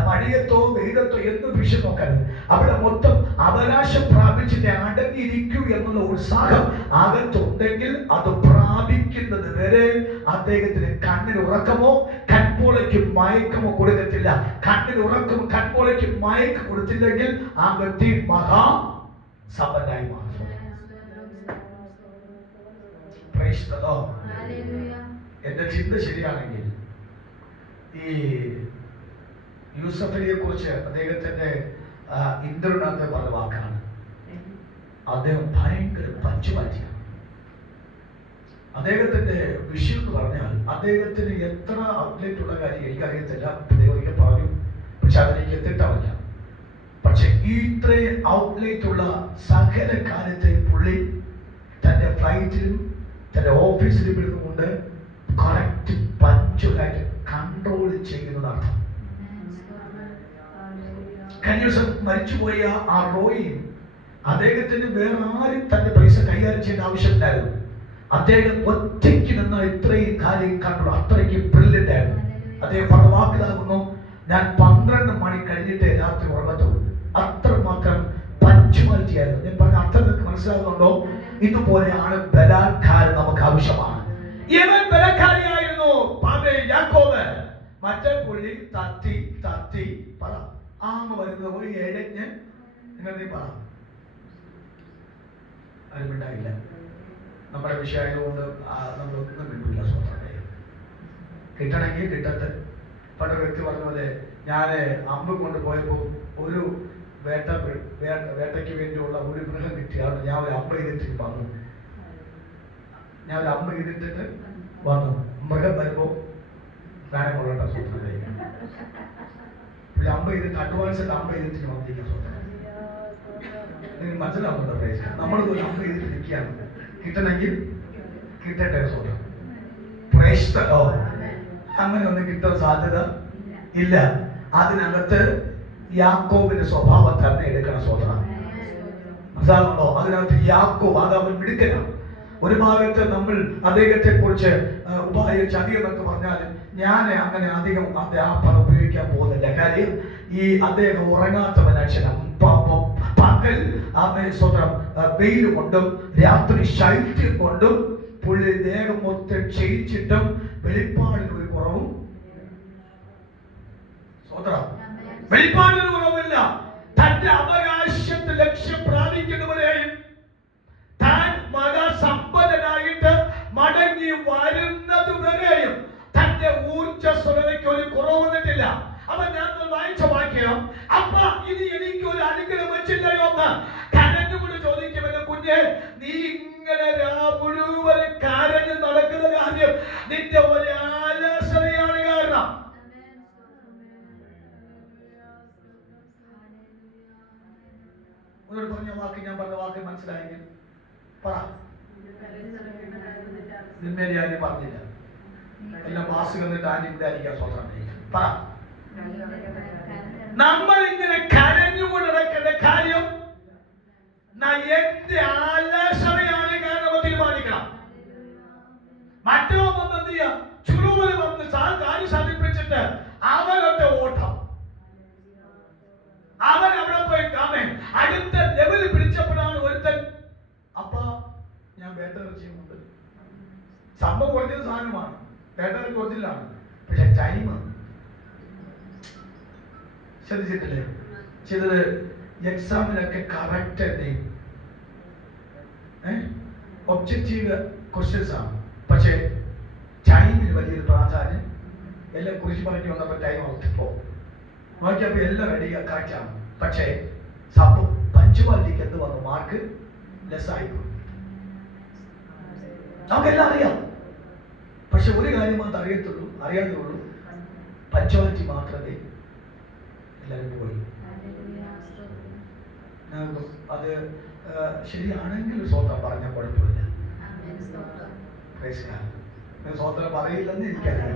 മഴയത്തോ വെയിലത്തോ എന്ന് വിഷയം നോക്കരുത്. അവിടെ മൊത്തം അവകാശം പ്രാപിച്ചിട്ട് അടങ്ങിയിരിക്കൂ എന്നുള്ള ഉത്സാഹം അകത്തുണ്ടെങ്കിൽ അത് പ്രാപിക്കുന്നത് വരെ അദ്ദേഹത്തിന് കണ്ണിന് ഉറക്കമോ കൺപോളയ്ക്ക് മയക്കമോ കൊടുക്കത്തില്ല. കണ്ണിന് ഉറക്കമോ കൺപോളയ്ക്ക് മയക്കം കൊടുത്തില്ലെങ്കിൽ ആ വ്യക്തി മഹാസമ്പന്നനായി മാറും. എന്റെ ചിന്ത ശരിയാണെങ്കിൽ ഈ യൂസഫലിയെ കുറിച്ച് അദ്ദേഹത്തിന്റെ ഇന്റർവ്യൂവിനകത്ത് പറഞ്ഞ വാക്കാണ്, അദ്ദേഹം ഭയങ്കര പഞ്ചുപാറ്റിയാണ്. അദ്ദേഹത്തിന്റെ വിഷയം എന്ന് പറഞ്ഞാൽ അദ്ദേഹത്തിന് എത്ര ഔട്ട്ലെറ്റ് ഉള്ള കാര്യം എനിക്കറിയത്തില്ല. അദ്ദേഹം പറഞ്ഞു, പക്ഷെ അതെനിക്ക് എത്തിയിട്ടില്ല. പക്ഷെ ഇത്രയും ഔട്ട്ലെറ്റ് ഉള്ള സകല കാര്യത്തെ പുള്ളി തന്റെ ഫ്ലൈറ്റിലും തന്റെ ഓഫീസിലും ഇരുന്നുകൊണ്ട് കറക്റ്റ് പഞ്ചുലായിട്ട് കൺട്രോൾ ചെയ്യുന്നതാണ്. കഴിഞ്ഞ ദിവസം മരിച്ചുപോയ ആ റോയിയും അദ്ദേഹത്തിന് വേറെ ആരും തന്റെ പൈസ കൈകാര്യം ചെയ്യേണ്ട ആവശ്യമില്ലായിരുന്നു. അദ്ദേഹം ഒറ്റയ്ക്ക് നിന്ന് ഇത്രയും കാര്യം കണ്ടു. അത്രയ്ക്ക് ബ്രില്യന്റ് ആയിരുന്നു. അദ്ദേഹം പണവാക്കിലാകുന്നു, ഞാൻ 12 മണി കഴിഞ്ഞിട്ട് രാത്രി ഉറങ്ങത്തുള്ളൂ. അത്രമാത്രം പഞ്ച്വാലിറ്റി ആയിരുന്നു. ഞാൻ പറഞ്ഞ അർത്ഥം നിങ്ങൾക്ക് മനസ്സിലാകുന്നുണ്ടോ? ഇതുപോലെയാണ് ബലാത്കാരം നമുക്ക് ആവശ്യമാണ്. ഇവൻ ബലക്കാരിയായിരുന്നു യാക്കോബ്. മറ്റേ പുള്ളി തത്തി തത്തി പറ ആമ വരുന്നത് പോയി എഴഞ്ഞ് നിങ്ങൾ പറ അതുമിണ്ടായില്ല. നമ്മുടെ വിഷയമായതുകൊണ്ട് നമ്മളൊന്നും കിട്ടില്ല. സ്വന്തം കിട്ടണമെങ്കിൽ കിട്ടട്ടെ. പണ്ടൊരു വ്യക്തി പറഞ്ഞ പോലെ ഞാൻ അമ്പ് കൊണ്ടുപോയപ്പോൾ ഒരു വേട്ടയ്ക്ക് വേണ്ടിയുള്ള ഒരു മൃഗം കിട്ടി. അവിടെ ഞാൻ ഒരു അമ്പ ചെയ്തിട്ട് വന്നു. മൃഗം വരുമ്പോൾ വേണം കൊള്ളേണ്ട സ്വന്തം അമ്പ ചെയ്തിട്ട് അഡ്വാൻസ് അമ്പ ചെയ്തിട്ട് വന്നിരിക്കാൻ സ്വന്തം. നിങ്ങൾ മനസ്സിലാവുന്നുണ്ടോ? നമ്മൾ അമ്പ ചെയ്തിട്ട് നിൽക്കുകയാണ്. കിട്ടണമെങ്കിൽ കിട്ടട്ടെ സ്വന്തം. അങ്ങനെ ഒന്നും കിട്ടാൻ സാധ്യത ഇല്ല. അതിനകത്ത് യാക്കോബിന്റെ സ്വഭാവം തന്നെ എടുക്കണം സ്വന്തം. മനസ്സിലാകുന്നുണ്ടോ? അതിനകത്ത് യാക്കോബ് അത് അവൻ മിടുക്കനാണ്. ഒരു ഭാഗത്ത് നമ്മൾ അദ്ദേഹത്തെ കുറിച്ച് ഉപയോഗിച്ച് അധികം എന്നൊക്കെ പറഞ്ഞാലും ഞാൻ അങ്ങനെ അധികം ആ പദം ഉപയോഗിക്കാൻ പോകുന്നില്ല. കാര്യം ഈ അദ്ദേഹം ഉറങ്ങാത്ത മനുഷ്യനാണ്. പകൽ സ്വന്തം വെയിൽ കൊണ്ടും രാത്രി ശൈത്യം കൊണ്ടും പുള്ളി ദേഹം മൊത്തം ക്ഷയിച്ചിട്ടും വെളിപ്പാടിന് ഒരു കുറവും വെളിപ്പാടിന് കുറവില്ല. തന്റെ അവകാശത്തെ ലക്ഷ്യം പ്രാപിക്കുന്നവരെയും താൻ മഹാസമ്പന്നനായിട്ട് മടങ്ങി വരുന്നത് വരെയും തന്റെ ഊർജ്ജസ്വലതയ്ക്ക് ഒരു കുറവ് വന്നിട്ടില്ല. അപ്പൊ ഞാൻ വായിച്ച വാക്യം, അപ്പ ഇനി എനിക്ക് ഒരു അനുഗ്രഹം വെച്ചില്ലയോ എന്ന് കരഞ്ഞുകൊണ്ട് ചോദിക്കുമെന്ന്. കുഞ്ഞെ, നീ ഇങ്ങനെ മുഴുവൻ കരഞ്ഞ് നടക്കുന്ന കാര്യം നിന്റെ ഒരു ആലോചനയാണ് കാരണം. പറഞ്ഞ വാക്ക് ഞാൻ പറഞ്ഞ വാക്ക് മനസ്സിലായെങ്കിൽ പറ. ആരും പറഞ്ഞില്ല. എല്ലാം വാസ് വന്നിട്ട് ആരും വിചാരിക്കാൻ സ്വന്തം പറ. നമ്മൾ ഇങ്ങനെ കരഞ്ഞുകൊണ്ട് നടക്കേണ്ട കാര്യം എന്റെ ആലോചനയാണ് കാരണം തീരുമാനിക്കണം. മറ്റോ വന്ന് എന്ത് ചെയ്യാം? ചുരുവൽ വന്ന് കാര്യം സാധിപ്പിച്ചിട്ട് അവനൊറ്റ ഓട്ടം. അവൻ അവിടെ പോയി കാമൻ അടുത്ത ലെവലിൽ പിടിച്ചപ്പോഴാണ് ഒരുത്തൻ അപ്പ ഞാൻ വേട്ടയിറച്ചിയുണ്ട്. സംഭവം കുറഞ്ഞ സാധനമാണ്, വേട്ടയിറച്ചി ഒറിജിനലാണ്. പക്ഷെ ടൈം ശ്രദ്ധിച്ചിട്ടില്ലേ? ചിലത് എക്സാമിനൊക്കെ കറക്റ്റ് എന്തെയും ഒബ്ജക്റ്റീവ് ക്വസ്റ്റ്യൻസ് ആണ്. പക്ഷേ ടൈമിന് വലിയൊരു പ്രാധാന്യം. എല്ലാം കുറിച്ച് പറഞ്ഞു വന്നപ്പോൾ ടൈം ഔട്ടിപ്പോ നോക്കിയപ്പോൾ എല്ലാം റെഡി കറക്റ്റാണ്. പക്ഷേ സംഭവം പഞ്ച്വാലിറ്റിക്ക് എന്ത് വന്നു? മാർക്ക് ലെസ് ആയിപ്പോയി. നമുക്കെല്ലാം അറിയാം. പക്ഷെ ഒരു കാര്യം മാത്രം അറിയാതുള്ളൂ, പഞ്ച്വാലിറ്റി മാത്രമേ എല്ലാവരും പോയി. അത് ശരിയാണെങ്കിൽ സ്വന്തം പറഞ്ഞാൽ കുഴപ്പമില്ല. സ്വന്തം പറയില്ലെന്ന് എനിക്കറിയാം.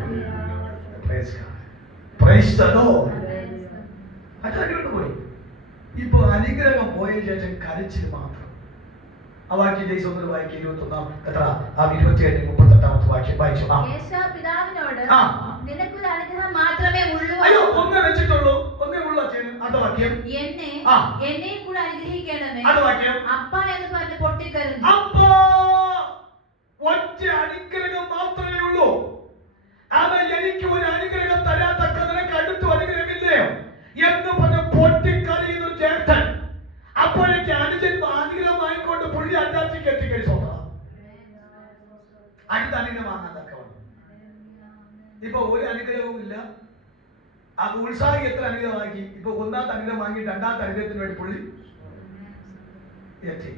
പോയി. ഇപ്പൊ അനുഗ്രഹം പോയ ശേഷം കരച്ചിൽ മാത്രം. ആ വാക്യം ജയ്സൊന്ന് വായിക്കും. 21-38 വാക്യം വായിച്ചു. അയ്യോ, ഒന്നേ വെച്ചിട്ടുള്ളൂ, ഒന്നേ ഉള്ളൂ. അടുത്ത വാക്യം, എന്നെ കൂടെ അനുഗ്രഹിക്കണമേ. അടുത്ത വാക്യം, അപ്പ എന്ന് പറഞ്ഞ് പൊട്ടിക്കരഞ്ഞു. അപ്പോ ഒറ്റ അനുഗ്രഹം മാത്രമേ ഉള്ളൂ. അവൻ എനിക്ക് ഒരു അനുഗ്രഹം തരാത്തക്ക നിനക്ക് അടുത്ത അനുഗ്രഹമില്ലയോ എന്ന് പറഞ്ഞ് പൊട്ടിക്കറിയുന്ന ഒരു ചേട്ടൻ. അപ്പോഴേക്ക് അനുജൻ അനുഗ്രഹം വാങ്ങിക്കൊണ്ട് പുള്ളി അറ്റാച്ചിക്ക് എത്തിക്കഴിച്ചു. അടുത്ത അനുഗ്രഹം വാങ്ങാൻ തക്കവണ്ണം ഇപ്പൊ ഒരു അനുഗ്രഹവും ഇല്ല. അത് ഉത്സാഹി എത്ര അനുഗ്രഹം വാങ്ങി? ഇപ്പൊ ഒന്നാമത്തെ അനുഗ്രഹം വാങ്ങി രണ്ടാമത്തെ അനുഗ്രഹത്തിന് വേണ്ടി പുള്ളി എത്തി.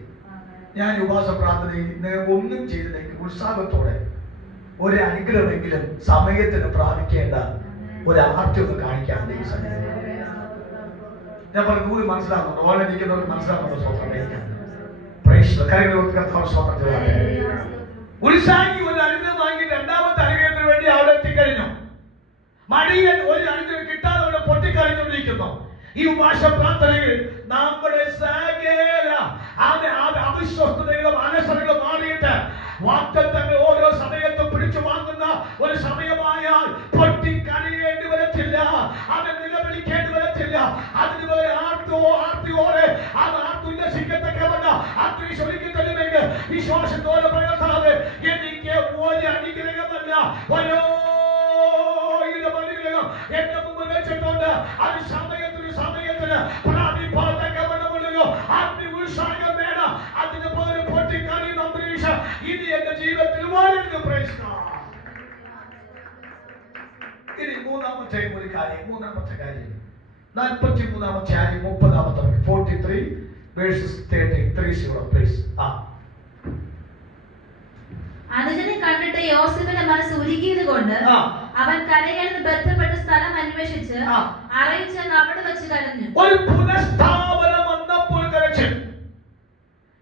ഞാൻ ഉപവാസ പ്രാർത്ഥനയിൽ ഒന്നും ചെയ്തില്ലെങ്കിൽ ഉത്സാഹത്തോടെ ഒരു അനുഗ്രഹമെങ്കിലും സമയത്തിന് പ്രാപിക്കേണ്ട ഒരു ആർത്തി ഒന്ന് കാണിക്കാൻ സമയം. ഞാൻ പറഞ്ഞു മനസ്സിലാകുന്നുണ്ട്, ഓളടിക്കുന്നവർക്ക് മനസ്സിലാകുന്നുണ്ട്. ഉത്സാഹി ഒരു അനുഗ്രഹം വാങ്ങി രണ്ടാമത്തെ അനുഗ്രഹത്തിന് വേണ്ടി അവിടെ എത്തിക്കഴിഞ്ഞു. പ്രാർത്ഥിക്കുന്നു. ഈ ഉപവാസ പ്രാർത്ഥനയിൽ നമ്മുടെ സകല അവിശ്വസ്തതകളും അനസരങ്ങളും മാറിയിട്ട് വാഗ്ദത്തങ്ങൾ ഓരോ സമയത്തും പിടിച്ചു വാങ്ങുന്ന ഒരു സമയമായാൽ പൊട്ടിക്കരയേണ്ടി വരത്തില്ല, അവൻ നിലവിളിക്കേണ്ടി വരത്തില്ല. അതിന് പോലെ ആർത്തിയോടെ ഉല്ലസിക്കത്തക്കവണ്ണ അത്രീശ്വരിക്കത്തല്ലുമെങ്കിൽ വിശ്വാസത്തോടെ പ്രയത്നാതെ എനിക്ക് ഒരു അനുഗ്രഹമല്ല ഓരോ അനുഗ്രഹം എന്റെ മുമ്പിൽ വെച്ചിട്ടുണ്ട്. അത് സമയത്തിന് പ്രാപിപ്പാത്തക്കവണ്ണമുള്ളല്ലോ. അഗ്നി ഉത്സാഹം വേണം. അതിന് പകരം പൊട്ടിക്കറിയുന്ന അന്തരീക്ഷം ഇനി എന്റെ ജീവിതത്തിൽ വളരെ പ്രശ്നം. ഇനി മൂന്നാമത്തെ കാര്യം 43-ാമത്തെ ആയി 30-ാമത്തെ 43 verses 30 please. അനുജനെ കണ്ടിട്ട് യോസേഫിന്റെ മനസ്സ് ഉരുകിയത് കൊണ്ട് അവൻ കരയാൻ ബന്ധപ്പെട്ട സ്ഥലം അന്വേഷിച്ച് അറിയിച്ചെന്ന് അവിടെ വെച്ച് കരഞ്ഞു. ഒരു പുനഃസ്ഥാപനം വന്നപ്പോൾ കരച്ചു.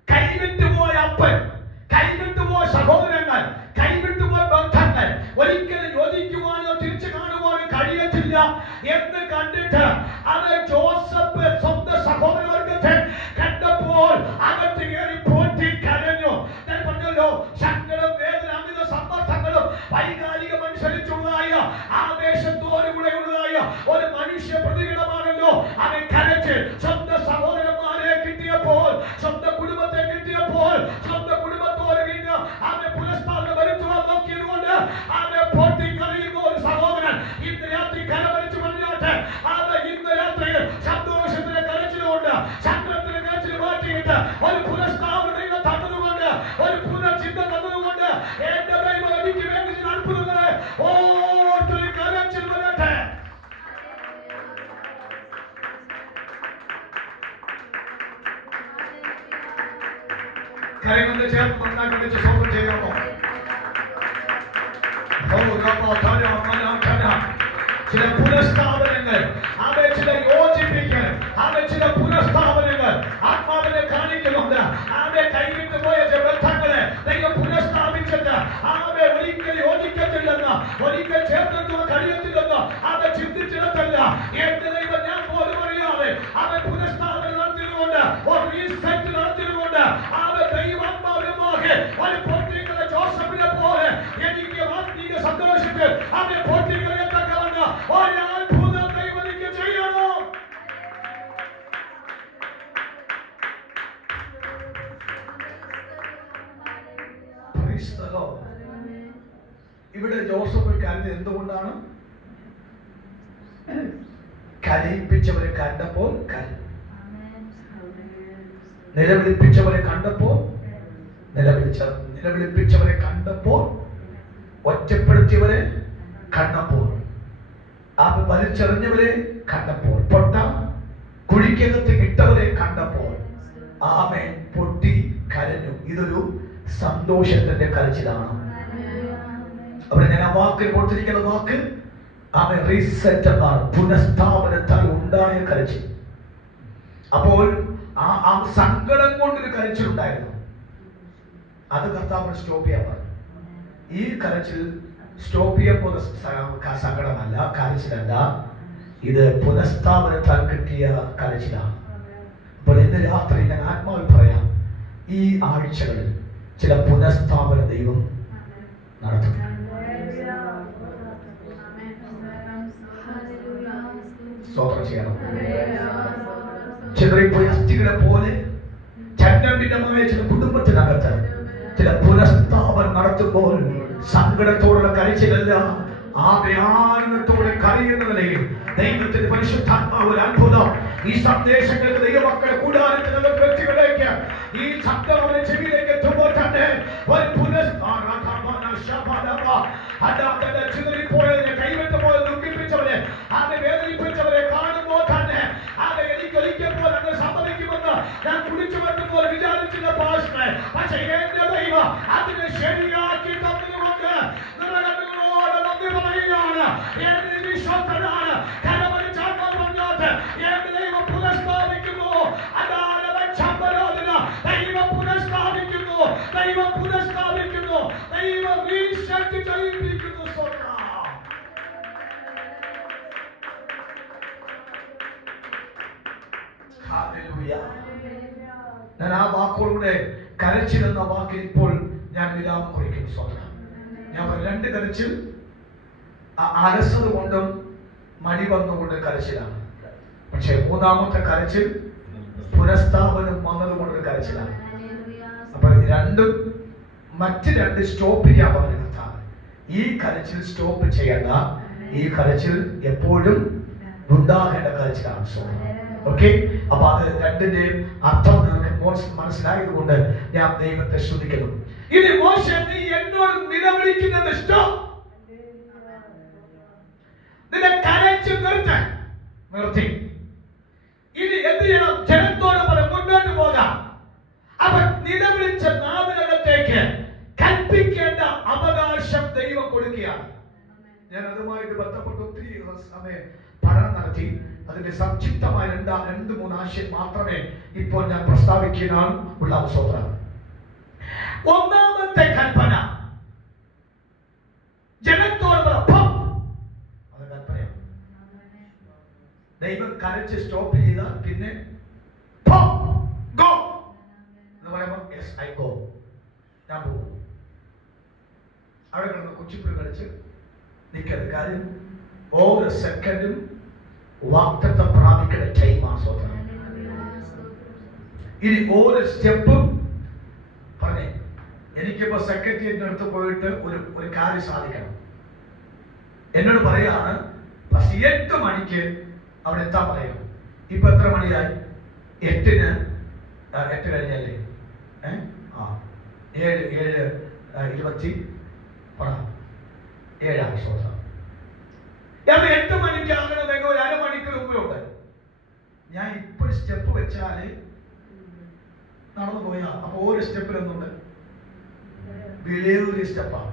കൈവിട്ടുപോയ അപ്പൻ, കൈവിട്ടുപോയ സഹോദരങ്ങൾ, കൈവിട്ടുപോയ ബന്ധങ്ങൾ ഒരിക്കലും യോജിക്കുവാനോ തിരിച്ചു കാണുവാനോ കഴിയത്തില്ല എന്ന് കണ്ടിട്ട് അത് ജോസഫ് സ്വന്തം സഹോദരവർഗത്തെ കണ്ടപ്പോൾ അകത്ത് കയറി പൊട്ടി കരഞ്ഞു. ഞാൻ പറഞ്ഞല്ലോ, സങ്കടം, വേദന, അമിത സമ്മർദ്ദങ്ങളും വൈകാരിക മനുഷ്യരിച്ചുള്ളതായ ആവേശത്തോടുകൂടെയുള്ളതായ ഒരു മനുഷ്യ പ്രതികരണമാണല്ലോ. അവൻ കരച്ച് സ്വന്തം സഹോദരന്മാരെ കിട്ടിയപ്പോൾ, സ്വന്തം കുടുംബത്തെ കിട്ടിയപ്പോൾ, സ്വന്തം കുടുംബത്തോട് വീണ്ടും അവനെ പുനഃസ്ഥാപനം വരുത്തുവാൻ നോക്കിയത് കൊണ്ട് അവനെ പൊട്ടി കരയുന്ന ഒരു സഹോദരൻ ഇന്ന് രാത്രി കരമരിച്ചു പറഞ്ഞോട്ടെ. അവൻ ഇന്ന് രാത്രിയിൽ സന്തോഷത്തിന് കരച്ചിലുകൊണ്ട്, സങ്കടത്തിന് കരച്ചിൽ മാറ്റിയിട്ട് ഒരു പുനഃസ്ഥാപനം തന്നതുകൊണ്ട്, ഒരു പുനർചിന്ത തന്നതുകൊണ്ട് എന്റെ ദൈവം എനിക്ക് വേണ്ടി അത്ഭുതങ്ങളെ ഓർത്തൊരു കരച്ചിൽ വരട്ടെ. കരങ്ങളുടെ ചേർത്ത് നന്നായി വിളിച്ച് സ്വന്തം ചെയ്യാമോ? ചില പുനഃസ്ഥാപനങ്ങൾ, അവയെ ചില യോജിപ്പിക്കൽ, അവയെ ചില പുനഃസ്ഥാപനങ്ങൾ ആത്മാവിനെ കാണിക്കുന്നുണ്ട്. അവയെ കൈവിട്ട് പോയ ബന്ധങ്ങളെ ദൈവം പുനഃസ്ഥാപിച്ചിട്ട് അവയെ ഒരിക്കൽ യോജിക്കത്തില്ലെന്ന്, ഒരിക്കൽ ചേർത്തുവാൻ കഴിയത്തില്ലെന്ന് അവ ചിന്തിച്ചിടത്തല്ല. എന്റെ ദൈവം ഞാൻ പോലും അറിയാതെ അവ പുനഃസ്ഥാപനം നടത്തിയതുകൊണ്ട്, ഒരു റീസെറ്റ് നടത്തിയതുകൊണ്ട് അവ ദൈവാത്മാവിനുമാകെ ഒരു പൊട്ടികളെ ജോസഫിനെ പോലെ എനിക്ക് ആത്മീക സന്തോഷത്തിൽ അവരെ പൊട്ടികളെ തക്കവണ്ണ ഒരു അത്ഭുതം ദൈവം എനിക്ക് ചെയ്യണോ? ഇവിടെ ജോസഫ് കരഞ്ഞത് എന്തുകൊണ്ടാണ്? കരയിപ്പിച്ചവരെ കണ്ടപ്പോൾ കരഞ്ഞു, നിലവിളിപ്പിച്ചവരെ കണ്ടപ്പോൾ നിലവിളിപ്പിച്ചവരെ കണ്ടപ്പോൾ, ഒറ്റപ്പെടുത്തിയവരെ കണ്ടപ്പോൾ, വലിച്ചെറിഞ്ഞവരെ കണ്ടപ്പോൾ, പൊട്ട കുഴിക്കകത്ത് ഇട്ടവരെ കണ്ടപ്പോൾ ആമേൻ പൊട്ടി കരഞ്ഞു. ഇതൊരു സന്തോഷത്തിന്റെ കരച്ചിലാണ്. അവിടെ ഞാൻ ആ വാക്കിൽ കൊടുത്തിരിക്കുന്ന വാക്ക് ആമേൻ റീസെറ്റ് എന്നാണ്, പുനഃസ്ഥാപനത്താൽ ഉണ്ടായ കരച്ചിൽ. അപ്പോൾ ആ സങ്കടം കൊണ്ടൊരു കരച്ചിലുണ്ടായിരുന്നു. അത് കർത്താവ് സ്റ്റോപ്പ് ചെയ്യാൻ പറഞ്ഞു. ഈ കരച്ചിൽ സ്റ്റോപ്പ് ചെയ്യാൻ പോകുന്ന സങ്കടമല്ല, കരച്ചിലല്ല, ഇത് പുനഃസ്ഥാപനത്താൽ കിട്ടിയ കരച്ചിലാണ്. അപ്പോൾ ഇന്ന് രാത്രി ഞാൻ ആത്മാവിൽ പറയാം, ഈ ആഴ്ചകളിൽ ചില പുനഃസ്ഥാപന ദൈവം നടത്തും. സ്തോത്രം ചെയ്യണം. ചിതറിപ്പോയി അസ്ഥികളെ പോലെ ചന്നഭിന്നമായ ചില കുടുംബത്തിനകത്ത് ചില പുനഃസ്ഥാപനം നടത്തുമ്പോൾ സങ്കടത്തോടുള്ള കരച്ചിലല്ല, ആനന്ദത്തോടെ കരയുന്ന നിലയിൽ ദൈവത്തിന്റെ പരിശുദ്ധാത്മാവ് ഒരു അത്ഭുതം ഈ സന്ദേശങ്ങൾക്ക് ദൈവമക്കളെ കൂടാരത്തിലുള്ള വ്യക്തികളിലേക്ക് ഈ ശബ്ദം അവരുടെ ചെവിയിലേക്ക് എത്തുമ്പോൾ തന്നെ ഒരു ചിതറിപ്പോയതിനെ, കൈവിട്ടുപോയ ദുഃഖിപ്പിച്ചവരെ, അവരെ വേദനിപ്പിച്ചവരെ കാണുമ്പോൾ തന്നെ അവരെ എനിക്കൊരിക്കൽ പോലെ അങ്ങ് സമ്മതിക്കുമെന്ന് ഞാൻ കുടിച്ചു വരുമ്പോൾ വിചാരിച്ചില്ല പാസ്റ്ററെ. പക്ഷേ എന്റെ ദൈവം അതിനെ ശരിയാക്കി തന്നതുകൊണ്ട് നിറകണ്ണുകളോട് നന്ദി പറയുകയാണ്. എന്റെ വിശ്വസ്തനാണ് കരമരിച്ചാൽ പറഞ്ഞാട്ട് എന്റെ ദൈവം പുനഃസ്ഥാപിക്കുന്നു. അതാണ് ദൈവം പുനഃസ്ഥാപിക്കുന്നു. ഹല്ലേലൂയ. ഞാൻ ആ വാക്കോടുകൂടെ കരച്ചിൽ എന്ന വാക്കിൽ ഇപ്പോൾ ഞാൻ വിരാമം കുറിക്കും. സ്വന്തം ഞാൻ രണ്ട് കരച്ചിൽ അലസത കൊണ്ടും മടി വന്നുകൊണ്ട് കരച്ചിലാണ്. പക്ഷെ മൂന്നാമത്തെ കരച്ചിൽ പുനഃസ്ഥാപനം വന്നതുകൊണ്ട് കരച്ചിലാണ്. അപ്പൊ രണ്ടും മറ്റ് രണ്ട് സ്റ്റോപ്പ് ചെയ്യാൻ പറഞ്ഞു കർത്താവ്. ഈ കരച്ചിൽ സ്റ്റോപ്പ് ചെയ്യേണ്ട, ഈ കരച്ചിൽ എപ്പോഴും ഉണ്ടാകേണ്ട കരച്ചിലാണ്. ഓക്കെ, അപ്പൊ അത് രണ്ടിന്റെയും അർത്ഥം നിങ്ങൾക്ക് മനസ്സിലായത് കൊണ്ട് ഞാൻ ദൈവത്തെ സ്തുതിക്കുന്നു. ഇനി മോശെ, നീ എന്നോട് നിലവിളിക്കുന്നത് ഇഷ്ടം, നിന്റെ കരച്ചിൽ നിർത്തി. ഇനി എന്ത് ചെയ്യണം? ജനത്തോട് മുന്നോട്ട് പോകാം. അവൻ നിലവിളിച്ച നാവിനകത്തേക്ക് കൽപ്പിക്കേണ്ട അവകാശം ദൈവം കൊടുക്കുകയാണ്. ഞാൻ അതുമായിട്ട് ബന്ധപ്പെട്ട് ഒത്തിരി സമയം പഠനം നടത്തി. അതിന്റെ സംക്ഷിപ്തമായ രണ്ട് മൂന്ന് ആശയം മാത്രമേ ഇപ്പോൾ ഞാൻ പ്രസ്താവിക്കാനാണ് ഉള്ള അവസരം. ഒന്നാമത്തെ കൽപ്പന ജനത്തോട് അത് കൽപ്പനയാണ്. ദൈവം കരച്ച് സ്റ്റോപ്പ് ചെയ്താൽ പിന്നെ ഗോ എന്ന് പറയുമ്പോൾ യെസ് ഐ ഗോ, ഞാൻ പോകും. അവിടെ കിടന്ന് കുച്ചിപ്പിടി കളിച്ച് നിൽക്കരുത്. കാര്യം ഓരോ സെക്കൻഡും വാഗ്ദത്തം പ്രാപിക്കുന്ന ടൈം ആസ്വദനം. ഇനി ഓരോ സ്റ്റെപ്പും പറഞ്ഞേ, എനിക്കിപ്പോ സെക്രട്ടേറിയറ്റിന്റെ അടുത്ത് പോയിട്ട് ഒരു കാര്യം സാധിക്കണം. എന്നോട് പറയാണ് 8 മണിക്ക് അവിടെ എത്താൻ പറയും. ഇപ്പൊ എത്ര മണിയായി? 8 കഴിഞ്ഞല്ലേ? 7:27 ആശ്വാസം. 8 മണിക്ക് ആകണമെങ്കിൽ ഒരു അരമണിക്കൂർ മുമ്പേ ഉണ്ട്. ഞാൻ ഇപ്പോൾ സ്റ്റെപ്പ് വെച്ചാല് നടന്നു പോയാ അപ്പൊ ഓരോ സ്റ്റെപ്പിലൊന്നുണ്ട് വിലയൊരു സ്റ്റെപ്പാണ്.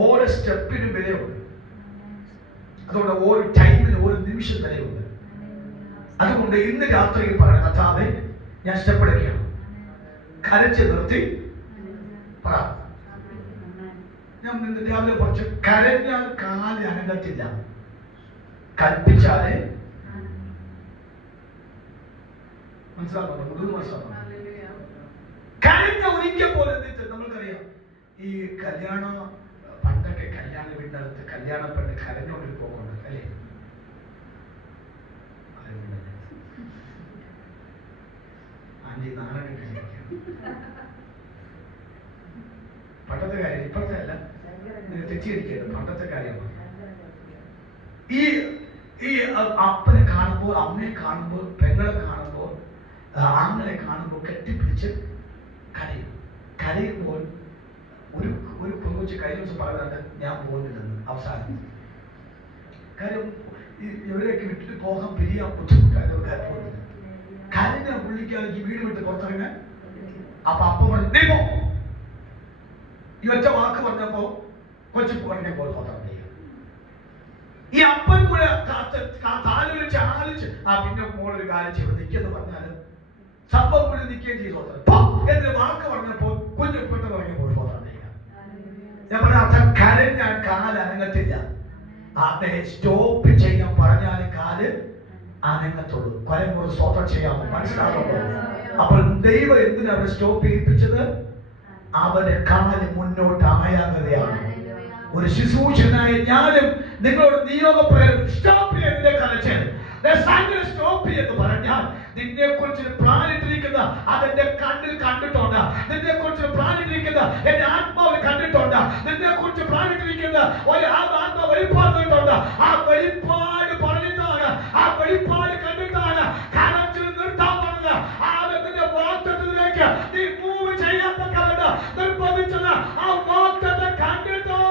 ഓരോ സ്റ്റെപ്പിനും വിലയുണ്ട്. അതുകൊണ്ട് ഓരോ ടൈമിന് ഓരോ നിമിഷം വിലയുണ്ട്. അതുകൊണ്ട് ഇന്ന് രാത്രി പറയണ കർത്താവേ, ഞാൻ സ്റ്റെപ്പ് എടുക്കുകയാണ്. കരച്ച് നിർത്തി പറ. ഞാൻ ഇന്ന് രാവിലെ കുറച്ച് കരഞ്ഞാൽ കാല് അനങ്ങത്തില്ല, കൽപ്പിച്ചാലേ മനസ്സിലാക്കുന്നുണ്ട്. മനസ്സിലാക്കുന്നു. കരഞ്ഞ ഒരിക്കൽ പോലെ നമ്മൾക്കറിയാം, ഈ കല്യാണ പണ്ടൊക്കെ കല്യാണ വീടിനകത്ത് കല്യാണ പെണ്ണ് കരഞ്ഞോണ്ടൊരു പോക്കുണ്ട് അല്ലേ? ആന്റി നാളെ പണ്ടത്തെ കാര്യം, ഇപ്പോഴത്തെ അല്ല, തെറ്റിയിരിക്കരുത്, പണ്ടത്തെ കാര്യമാണ്. ഈ അപ്പനെ കാണുമ്പോൾ, അമ്മയെ കാണുമ്പോൾ, പെങ്ങളെ കാണുമ്പോൾ, ആങ്ങളെ കാണുമ്പോൾ കെട്ടിപ്പിടിച്ച് കരയുമ്പോൾ ഒരു പെങ്കൊച്ച് കഴിഞ്ഞ ദിവസം പറയുന്നുണ്ട്, ഞാൻ പോകുന്നില്ലെന്ന്. അവസാനം കാര്യം ഇവരെയൊക്കെ വിട്ടിട്ട് പോകാൻ പിരിയാൻ ബുദ്ധിമുട്ടായ പോകുന്നില്ല. കരഞ്ഞ പുള്ളിക്കാതെ ഈ വീട് വിട്ട് പുറത്തിറങ്ങാൻ. അപ്പൊ അപ്പ പറഞ്ഞു, നീ പോ. ഈ ഒറ്റ വാക്ക് പറഞ്ഞപ്പോ കൊച്ചു പറഞ്ഞ പോലെ സ്വന്തം ചെയ്യുക. ഈ അപ്പൻ കൂടെ താലോലിച്ച് ആലോചിച്ച് പിന്നെ മോളൊരു കാര്യം ചെയ്ത് നിൽക്കെന്ന് പറഞ്ഞാലും സംഭവം കൂടി നിൽക്കുകയും ചെയ്തു എന്ന് വാക്ക് പറഞ്ഞപ്പോ കുഞ്ഞു പെട്ടെന്ന് ഇറങ്ങി പോയി സ്വന്തം ചെയ്യുക. ഞാൻ പറഞ്ഞ അർത്ഥം കരഞ്ഞാൽ കാല് അനങ്ങത്തില്ല. അതെ, സ്റ്റോപ്പ് ചെയ്യാൻ പറഞ്ഞാൽ കാല് അനങ്ങത്തുള്ളൂ. കൊലമുറ സ്വന്തം ചെയ്യാമോ? മനസ്സിലാകുമോ? അപ്പോൾ ദൈവം എന്തിനാ അവിടെ സ്റ്റോപ്പ് ചെയ്യിപ്പിച്ചത്? അവന്റെ കാല് മുന്നോട്ട് ആയാകതയാണ്. ഒരു ശുശ്രൂഷനായ ഞാനും നിങ്ങളോട് നിയോഗപ്രകാരം സ്റ്റോപ്പ് ചെയ്തതിന്റെ കരച്ചിൽ സ്റ്റോപ്പ് എന്ന് പറഞ്ഞാൽ നിന്നെ കുറിച്ച് പ്ലാൻ ഇട്ടിരിക്കുന്ന അതെന്റെ കണ്ണിൽ കണ്ടിട്ടുണ്ട്. നിന്നെ കുറിച്ച് പ്ലാൻ ഇട്ടിരിക്കുന്ന എന്റെ ആത്മാവിൽ കണ്ടിട്ടുണ്ട്. നിന്നെ കുറിച്ച് പ്ലാൻ ഇട്ടിരിക്കുന്ന ഒരു ആത്മാ വെളിപ്പാട് കണ്ടിട്ടുണ്ട്. ആ വെളിപ്പാട് പറഞ്ഞിട്ടാണ്, ആ വെളിപ്പാട് കണ്ടിട്ടാണ് കരച്ചിൽ നിർത്താൻ പറഞ്ഞത്. ആ വ്യക്തിന്റെ വാഗ്ദത്തത്തിലേക്ക് നീ മൂവ് ചെയ്യാത്ത കണ്ട് നിർബന്ധിച്ചത് ആ വാഗ്ദത്തം കണ്ടിട്ടാണ്.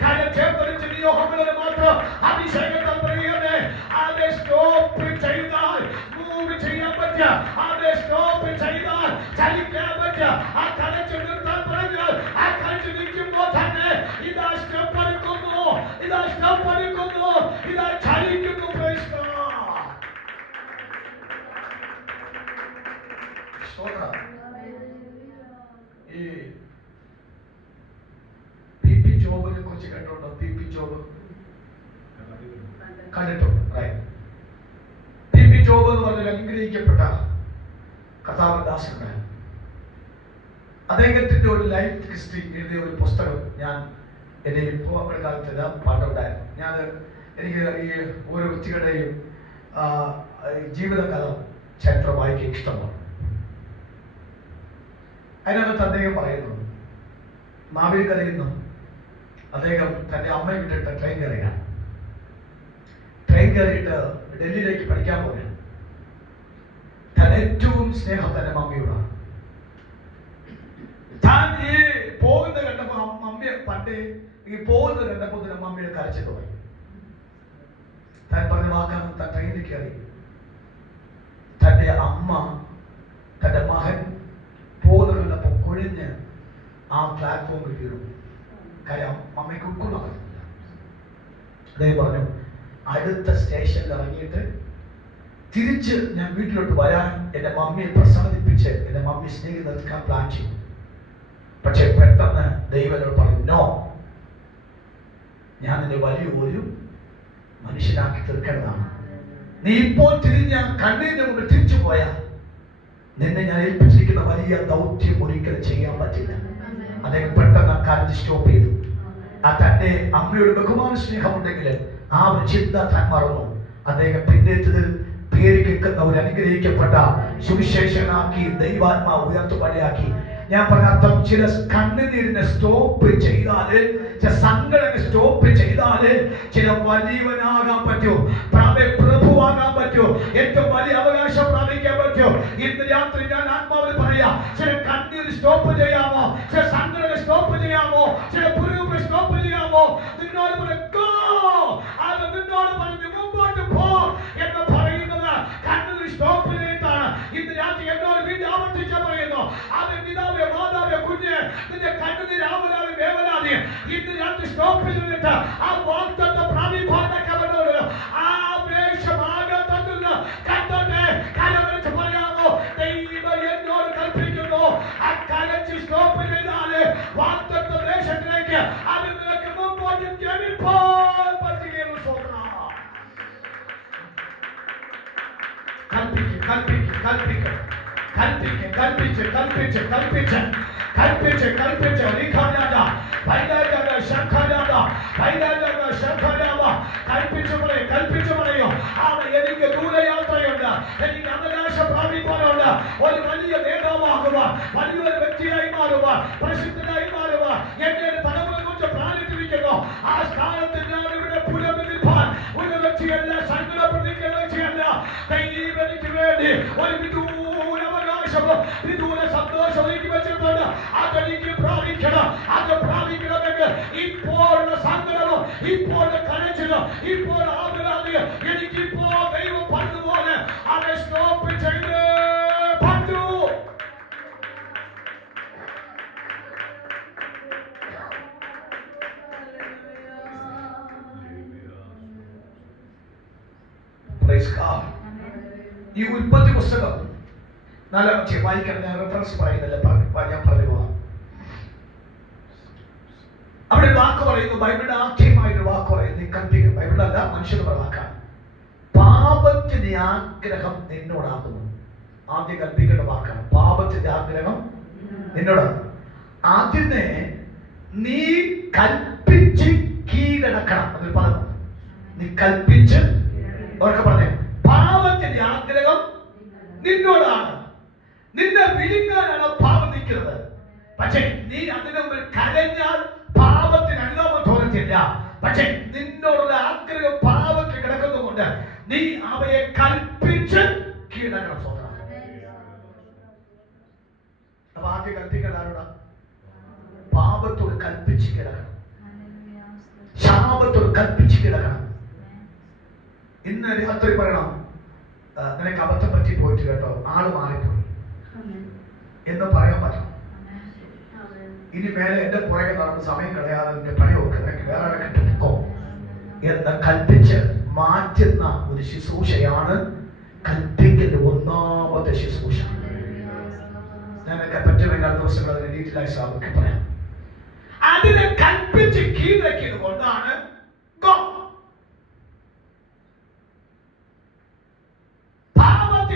കരച്ചേർത്ത് നിയോഗങ്ങളെ മാത്രം അഭിഷേകത്താൽ പറയുകയാണ്. അതെ, സ്റ്റോപ്പ് ചെയ്താൽ മൂവ് ചെയ്യാൻ പറ്റുക. അതെ, സ്റ്റോപ്പ് ചെയ്താൽ ചലിക്കാൻ പറ്റുക. ആ കരച്ച് നിർത്താൻ പറഞ്ഞാൽ ആ കരച്ച് നിൽക്കുമ്പോൾ തന്നെ ഇതാ സ്റ്റെപ്പ് എടുക്കുന്നു, ഇതാ സ്റ്റെപ്പ് എടുക്കുന്നു, ഇതാ ചലിക്കുന്നു. ഈ പി ജോബിനെ കുറിച്ച് കേട്ടോ? പി ജോബ് കണ്ടിട്ടുണ്ട്. പറഞ്ഞ അനുഗ്രഹിക്കപ്പെട്ട കഥാവദാസനുണ്ട്. അദ്ദേഹത്തിന്റെ ഒരു ലൈഫ് ഹിസ്റ്ററി എഴുതിയ ഒരു പുസ്തകം ഞാൻ എൻ്റെ ഇപ്പോൾ കാലത്ത് പാട്ടുണ്ടായിരുന്നു. എനിക്ക് ഈ ഓരോ വ്യക്തികളുടെയും ജീവിതകഥ ചരിത്രം വായിക്കാൻ ഇഷ്ടമാണ്. അതിനകത്ത് അദ്ദേഹം പറയുന്നു, മാവേലിക്കരയിൽ നിന്നും അദ്ദേഹം തൻ്റെ അമ്മയെ വിട്ടിട്ട് ട്രെയിൻ കയറിയാണ്. ട്രെയിൻ കയറിയിട്ട് ഡൽഹിയിലേക്ക് പഠിക്കാൻ പോവുകയാണ്. തന്റെ ഏറ്റവും സ്നേഹം തന്റെ മമ്മിയോടാണ്. താൻ ഈ പോകുന്നത് കണ്ടപ്പോ മമ്മിയെ പണ്ട് ഈ പോകുന്നത് കണ്ടപ്പോ തന്നെ മമ്മിയുടെ കരച്ചിൽ തുടങ്ങി. താൻ പറഞ്ഞ വാക്കാണ്, താൻ ട്രെയിനിൽ കയറി തന്റെ അമ്മ തന്റെ മകൻ പോകുന്നത് കണ്ടപ്പോ കൊഴിഞ്ഞ് ആ പ്ലാറ്റ്ഫോമിൽ കയറും. കാര്യം മമ്മയ്ക്ക് ഉൾക്കൊള്ളാൻ പറ്റില്ല. അദ്ദേഹം പറഞ്ഞു, അടുത്ത സ്റ്റേഷനിൽ ഇറങ്ങിയിട്ട് തിരിച്ച് ഞാൻ വീട്ടിലോട്ട് വരാൻ എൻ്റെ മമ്മിയെ പ്രസാദിപ്പിച്ച് എൻ്റെ മമ്മി സ്നേഹം നിർത്താൻ പ്ലാൻ ചെയ്തു. പക്ഷെ പെട്ടെന്ന് ദൈവനോട് പറഞ്ഞു, നോ, ഞാൻ നിന്നെ വലിയ ഒരു മനുഷ്യനാക്കി തീർക്കേണ്ടതാണ്. നീ ഇപ്പോൾ തിരിഞ്ഞ കണ്ണിന്റെ മുമ്പിൽ തിരിച്ചു പോയാൽ നിന്നെ ഞാൻ ഏൽപ്പിച്ചിരിക്കുന്ന വലിയ ദൗത്യം ഒരിക്കലും ചെയ്യാൻ പറ്റില്ല. അദ്ദേഹം പെട്ടെന്ന് കാലത്ത് സ്റ്റോപ്പ് ചെയ്തു. ആ തന്റെ അമ്മയുടെ ബഹുമാന സ്നേഹമുണ്ടെങ്കിൽ ആ ഒരു ചിന്ത താൻ മറന്നു. അദ്ദേഹം പിന്നേറ്റതിൽ പേര് കേൾക്കുന്ന ഒരു അനുഗ്രഹിക്കപ്പെട്ട സുവിശേഷനാക്കി ദൈവാത്മാവ് ഉയർത്തുപടിയാക്കി. ഞാൻ പറഞ്ഞ അർത്ഥം, ചില കണ്ണുനീരിനെ സ്റ്റോപ്പ് ചെയ്താല്, ചില സങ്കടങ്ങൾ സ്റ്റോപ്പ് ചെയ്താല് ചില വലിയവനാകാൻ പറ്റും, പ്രഭുവാകാൻ പറ്റും, ഏറ്റവും വലിയ അവകാശം പ്രാപിക്കാൻ പറ്റും. ഇന്ന് രാത്രി ഞാൻ ആത്മാവിൽ പറയാ, ചില കണ്ണീര് സ്റ്റോപ്പ് ചെയ്യാമോ, ചില സങ്കടങ്ങൾ സ്റ്റോപ്പ് ചെയ്യാമോ, ചില പുരുകൾ സ്റ്റോപ്പ് ചെയ്യാമോ? നിന്നോട് പറയോ, അത് നിന്നോട് പറഞ്ഞു മുമ്പോട്ട് പോ എന്ന് പറയുന്നത് കണ്ണീര് സ്റ്റോപ്പ് ചെയ്തിട്ടാണ്. ഇന്ന് രാത്രി എന്നോട് വീണ്ടും ആവർത്തിച്ചാൽ പറയുന്നു, അത് പിതാവേ മാതാവേ കുഞ്ഞ് നിന്റെ കണ്ണുനീര് ആവലാതെ വേവലാതെ ഇന്ന് രാത്രി സ്റ്റോപ്പ് ചെയ്തിട്ട് ആ വാഗ്ദത്ത പ്രാപിപ്പാനവരോട് ആ വേഷമാകത്തുന്ന കത്തോട്ടെ കലവരച്ച് പറയാമോ? ദൈവം എന്നോട് കൽപ്പിക്കുന്നു, ആ കലച്ച് സ്റ്റോപ്പ് ചെയ്താല് വാഗ്ദത്ത ദേശത്തിലേക്ക് അത് നിനക്ക് മുമ്പോട്ട് ജനിപ്പോൾ പറ്റുകയെന്ന് കൽപ്പിച്ചു പറയും. എനിക്ക് ദൂരയാത്രയുണ്ട്, എനിക്ക് അവകാശം പ്രാപിക്കാനുണ്ട്. ഒരു വലിയ നേതാവാകുവാൻ, വലിയൊരു വ്യക്തിയായി മാറുവാൻ, പ്രസിദ്ധനായി മാറുവാൻ എന്റെ തലമുറ കുറിച്ച് പ്രാണിച്ചിരിക്കുന്നു. ആ സ്ഥാനത്ത് ഞാൻ ഇവിടെ പുനർനിൽപ്പാൻ ഒരു വ്യക്തിയല്ല, സങ്കടപ്പെടുത്തിക്കുന്ന വ്യക്തിയല്ല. ദൈവം എനിക്ക് വേണ്ടി ഒരു വിദൂര അവകാശമോ വിദൂര സന്തോഷം എനിക്ക് വെച്ചിട്ടുണ്ട്. അതെനിക്ക് പ്രാപിക്കണം. അത് പ്രാപിക്കണമെങ്കിൽ ഇപ്പോഴുള്ള സങ്കടമോ, ഇപ്പോഴുള്ള കരച്ചിലോ, ഇപ്പോൾ ആഗ്രഹം എനിക്കിപ്പോ ദൈവം പറഞ്ഞതുപോലെ അത് സ്റ്റോപ്പ് ചെയ്ത് പറ്റൂ. ഈ ഉൽപ്പത്തി പുസ്തകം നല്ല വായിക്കണം. ഞാൻ റെഫറൻസ് പറയുന്നില്ല, ഞാൻ പറഞ്ഞു പോകാം. അവിടെ വാക്ക് പറയുന്നു, ബൈബിളിന്റെ ആദ്യമായിട്ട് വാക്ക് പറയുന്നു, നീ കൽപ്പിക്കും. ബൈബിളല്ല, മനുഷ്യരുടെ വാക്കാണ്. പാപത്തിന്റെ ആഗ്രഹം നിന്നോടാകുന്നു. ആദ്യം കൽപ്പിക്കേണ്ട വാക്കാണ്. പാപത്തിന്റെ ആഗ്രഹം നിന്നോടാണ്. ആദ്യമേ നീ കൽപ്പിച്ച് കീഴടക്കണം. അതൊരു പദം. നീ കൽപ്പിച്ച് അവർക്ക് പറഞ്ഞേ, പാപത്തിന്റെ ആഗ്രഹം നിന്നോടാണ്. നിന്നെ വിഴുങ്ങാനാണ് പാപം നിൽക്കുന്നത്. പക്ഷെ നീ അതിന് മുമ്പിൽ കരഞ്ഞാൽ പാപത്തിന് അനുതാപം തോന്നത്തില്ല. പക്ഷെ നിന്നോടുള്ള ആഗ്രഹം പാപത്തിൽ കിടക്കുന്നതുകൊണ്ട് നീ അവയെ കൽപ്പിച്ച് കീഴടക്കണം. സ്വന്തം അപ്പൊ ആദ്യം കൽപ്പിക്കേണ്ട ആരോടാ? പാപത്തോട് കൽപ്പിച്ച് കിടക്കണം, ശാപത്തോട് കൽപ്പിച്ച് കിടക്കണം. ഇന്ന് രാത്രി പറയണം, നിനക്ക് അബദ്ധം പറ്റി പോയിട്ട് കേട്ടോ, ആള് മാറിപ്പോയി എന്ന് പറയാൻ പറ്റണം. ഇനി മേലെ എന്റെ പുറകെ നടന്ന് സമയം കളയാതെ എന്റെ പണിയൊക്കെ നിനക്ക് വേറെ കിട്ടുമോ എന്ന് കൽപ്പിച്ച് മാറ്റുന്ന ഒരു ശുശ്രൂഷയാണ് കൽപ്പിക്കലിന്റെ ഒന്നാമത്തെ ശുശ്രൂഷ. ഞാനൊക്കെ പറ്റുമെങ്കിൽ ദിവസങ്ങൾ അതിനെ ഡീറ്റെയിലായി സാധിക്കും പറയാം. അതിനെ കൽപ്പിച്ച് കീഴടക്കിയത് കൊണ്ടാണ് പാപത്തെ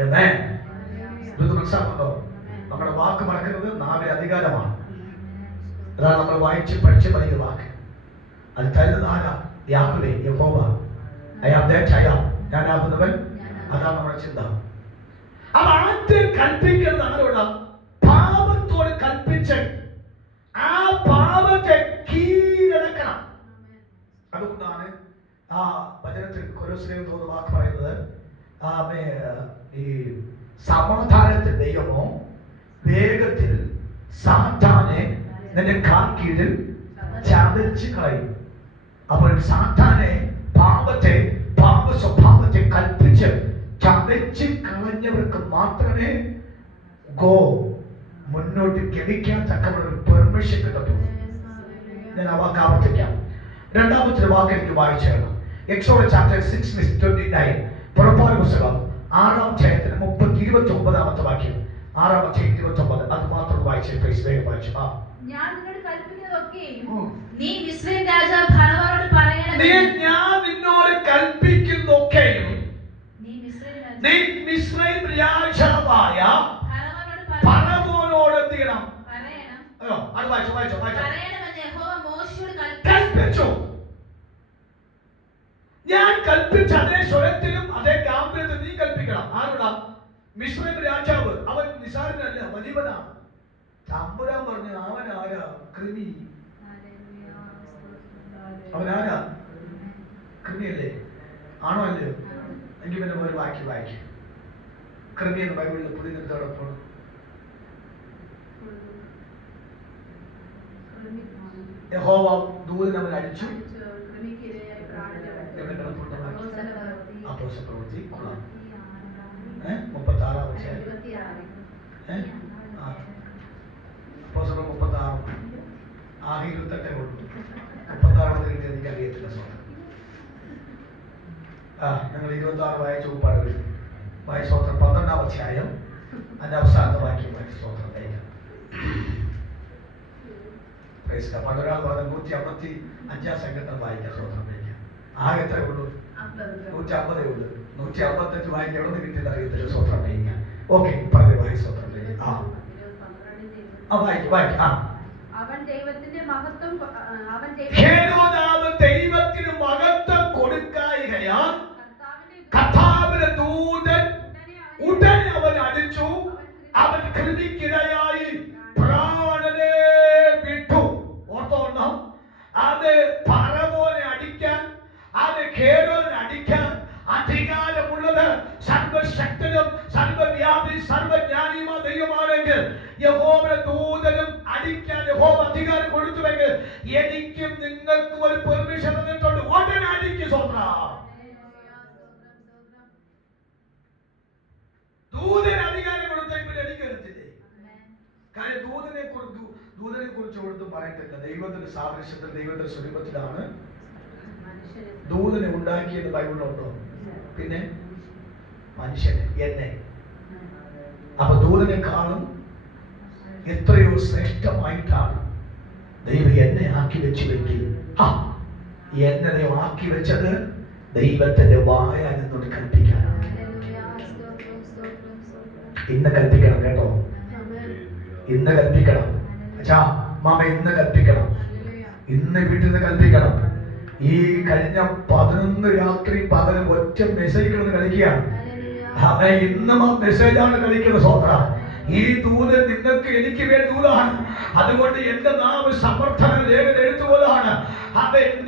Amen. ഇത് മനസ്സിലാക്കുന്നുണ്ടോ? നമ്മുടെ വാക്ക് മറക്കുന്നത് നാവിലെ അധികാരമാണ്. അതാണ് നമ്മൾ വായിച്ച് പഠിച്ച് പഠിക്കുന്ന വാക്ക്. അത് തരുന്നത് ആരാ? യാഹ്വേ, യഹോവ. ഞാനാകുന്നവൻ. അതാണ് നമ്മുടെ ചിന്ത. അപ്പൊ ആദ്യം കൽപ്പിക്കുന്നത് ആരോടാ? പാപത്തോട് കൽപ്പിച്ച് ആ പാപത്തെ കീഴടക്കണം. അതുകൊണ്ടാണ് ആ വചനത്തിൽ കൊലോസ്യർ തോന്നുന്ന വാക്ക് പറയുന്നത്, ഈ സമാധാനത്തിൽ ദൈവമോ വേഗത്തിൽ സാത്താനെ നിന്റെ കാൽ കീഴിൽ ചതച്ച് കളയും. അപ്പോൾ സാത്താനെ, പാപത്തെ, പാപ സ്വഭാവത്തെ കൽപ്പിച്ച് ചതച്ച് കളഞ്ഞവർക്ക് മാത്രമേ മുന്നോട്ട് ഗമിക്കാൻ തക്കമുള്ള ഒരു പെർമിഷൻ കിട്ടത്തുള്ളൂ. ഞാൻ ആ വാക്ക് ആവർത്തിക്കാം. രണ്ടാമത്തെ വാക്ക് എനിക്ക് വായിച്ചേക്കണം. എക്സോഡസ് ചാപ്റ്റർ 6:29, പുറപ്പാട് പുസ്തകം 6-ാം അധ്യായത്തിന് 29-ാമത്തെ വാക്യം. 6-ാം അധ്യായം 29. അത് മാത്രം വായിച്ചേ പ്ലീസ്, വേഗം വായിച്ചു. ഞാൻ നിന്നോട് കൽപ്പിക്കുന്നതൊക്കെയും നീ മിസ്രയീം രാജാവ് ഫറവോനോട് പറയണമേ. ഞാൻ നിന്നോട് കൽപ്പിക്കുന്നതൊക്കെയും നീ മിസ്രയീം രാജാവായ ഫറവോനോട് എന്ത് ചെയ്യണം? അത് വായിച്ചു. പറയണമെന്ന് യഹോവ മോശെയോട് കൽപ്പിച്ചു. ഞാൻ കൽപ്പിച്ച അതേ സ്വരത്തിലും അതേ ഗാംഭീര്യത്തിലും നീ കൽപ്പിക്കണം. ആരോടാ? മിസ്രയീം രാജാവ്. അവൻ നിസാരനല്ല, വലിയവനാണ്. തമ്പുരാൻ പറഞ്ഞ അവനാരാ? കൃമി. അവനാരാ? കൃമിയല്ലേ? ആണോ അല്ലയോ? എങ്കിൽ പിന്നെ ഒരു വാക്യം വായിക്കും. കൃമി എന്ന് ബൈബിളിൽ പുതിയ നിർത്തോടൊപ്പം യഹോവ ദൂതൻ അവൻ അടിച്ചു. അപ്പോസ്തലപ്രവൃത്തി 36-ാം അധ്യായം. അപ്പോസ്തലർ 36 ആകെ 28 ഉള്ളൂ. 36 കിട്ടിയത് എനിക്ക് അറിയത്തില്ല. നിങ്ങൾ 26 വായിച്ച ഉപ്പാട് വായിച്ചോത്രം 12-ാം അധ്യായം അതിന്റെ അവസാനത്തെ വാക്യം വായിച്ചോത്രം. പണ്ടൊരാൾ പറഞ്ഞ 155-ാം സംഘത്തിൽ വായിക്കാം. സ്വന്തം വായിക്കാം. ആകെ എത്ര ഉള്ളൂ? 150 ഉള്ളൂ. 155 വായിക്കാൻ എവിടെ നിന്ന് കിട്ടിയത് അറിയത്തില്ല. സ്വന്തം വായിക്കാം. ഓക്കെ, പറഞ്ഞ വായി സ്വന്തം വായിക്കാം. അവൻ ദൈവത്തിന് മഹത്വം കൊടുക്കായികയാൽ കർത്താവിന്റെ ദൂതൻ ഉടനെ അവൻ അടിച്ചു. അവൻ കൃമിക്കിരയായി പ്രാണനെ വിട്ടു. ഓർത്തോണം, അത് ഫറവോനെ അടിക്കാൻ, അത് ഖേരോനെ അടിക്കാൻ അധികാരമുള്ളത് സർവശക്തനും സർവവ്യാപി സർവജ്ഞാനിയുമായ ദൈവമാണെങ്കിൽ യഹോവയുടെ ദൂതനും അടിക്കാൻ യഹോവ അധികാരം കൊടുത്തുവെങ്കിൽ എനിക്കും നിങ്ങൾക്കും ഒരു പെർമിഷൻ തന്നിട്ടുണ്ട്. ഉടനെ അടിക്ക്. ദൂതന് അധികാരം കൊടുത്തെങ്കിൽ എനിക്ക് എടുത്തില്ലേ? കാര്യം ദൂതനെ കുറിച്ച് കൊടുത്തും പറയത്തില്ല. ദൈവത്തിന്റെ സാദൃശ്യത്തിൽ, ദൈവത്തിന്റെ സ്വരൂപത്തിലാണ് ദൂതനെ ഉണ്ടാക്കിയത് ബൈബിളിലുണ്ടോ? പിന്നെ മനുഷ്യനെ, എന്നെ. അപ്പൊ ദൂതനെക്കാളും എത്രയോ ശ്രേഷ്ഠമായിട്ടാണ് ദൈവം എന്നെ ആക്കി വെച്ചുവെങ്കിൽ, എന്നെ ദൈവം ആക്കി വെച്ചത് ദൈവത്തിന്റെ വായ എന്നോട് കൽപ്പിക്കാനാണ്. ഇന്ന് കൽപ്പിക്കണം കേട്ടോ, ഇന്ന് കൽപ്പിക്കണം. അച്ഛാ മാമ ഇന്ന് കൽപ്പിക്കണം, ഇന്ന് വീട്ടിൽ നിന്ന് കൽപ്പിക്കണം. ഈ കഴിഞ്ഞ 11 രാത്രി പകലും ഒറ്റ മെസ്സേജ് കളിക്കുകയാണ്. ഇന്നും ആ മെസ്സേജാണ് കളിക്കുന്നത്. സ്വത്ര ഈ ദൂതൻ നിങ്ങൾക്ക് എനിക്ക് വേണ്ടി ദൂതാണ്. അതുകൊണ്ട് എന്റെ നാവ് സമർത്ഥന രേഖ എഴുത്തുപോലാണ്.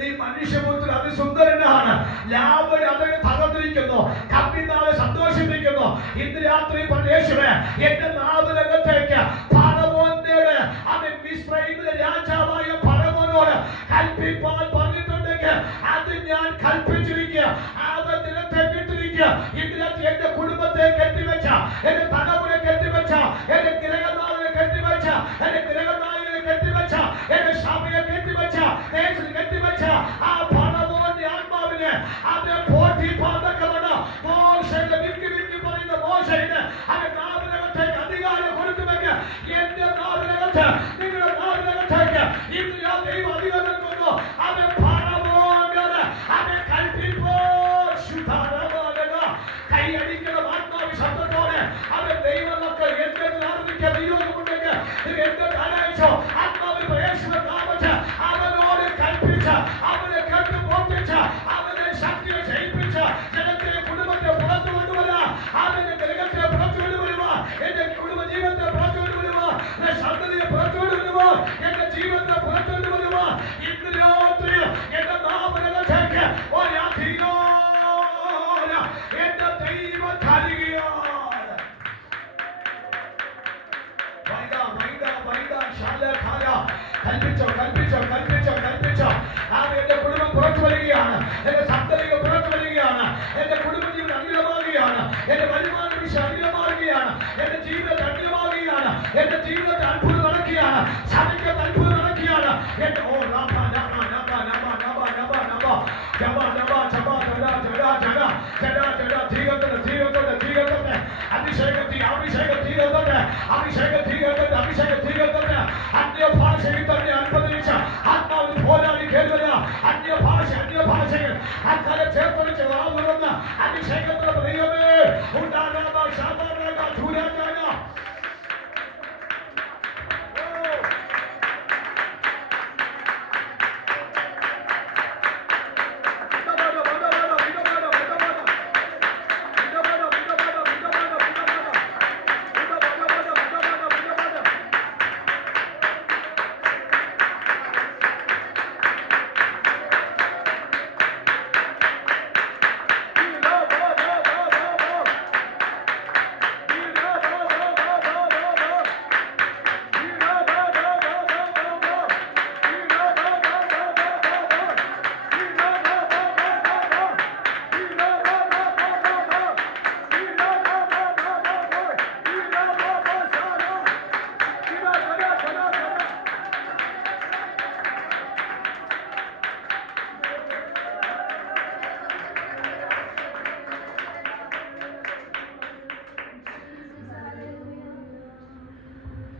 നീ മനുഷ്യപുത്രൻ അതിസുന്ദരനാണ്. ലാഭം അതിനെ തകർന്നിരിക്കുന്നു, കമ്പിനാളെ സന്തോഷിപ്പിക്കുന്നു. ഇന്ന് രാത്രി യേശുവേ എന്റെ നാവിനകത്തേക്ക് ഫറവോനോട്, അവൻ മിസ്രയീമിലെ രാജാവായ ഫറവോനോട് കൽപ്പിപ്പാൻ പറഞ്ഞിട്ടുണ്ടെങ്കിൽ അത് ഞാൻ കൽപ്പിച്ചിരിക്കുക. അവൻ നിലത്തെ വിട്ടിരിക്കുക. ഇന്ന് രാത്രി എന്റെ കുടുംബത്തെ കെട്ടിവെച്ച, എന്റെ തലമുറയെ കെട്ടിവെച്ച, എന്റെ ഗ്രഹനാഥനെ കെട്ടിവെച്ച, എന്റെ ഗ്രഹനാഥനെ കെട്ടിവെച്ച, എന്റെ സഭയെ കെട്ടിവെച്ച, കെട്ടിവെച്ച ആ ഫറവോന്റെ ആത്മാവിനെ അത് പോറ്റിപ്പാതക്കമാണ്. മോശയുടെ വിക്കി പറയുന്ന മോശയുടെ അവൻ നാവിനകത്തേക്ക് അധികാരം കൊടുത്തുവെങ്കിൽ എന്റെ നാവിനകത്ത്, നിങ്ങളുടെ നാവിനകത്തേക്ക് ഇന്ന് ഞാൻ ദൈവം അധികാരം കൊണ്ടു. അവൻ ഫറവോനോട് അവൻ കൽപ്പിപ്പോ കൈയടിക്കണം. ആത്മാവി ശബ്ദത്തോ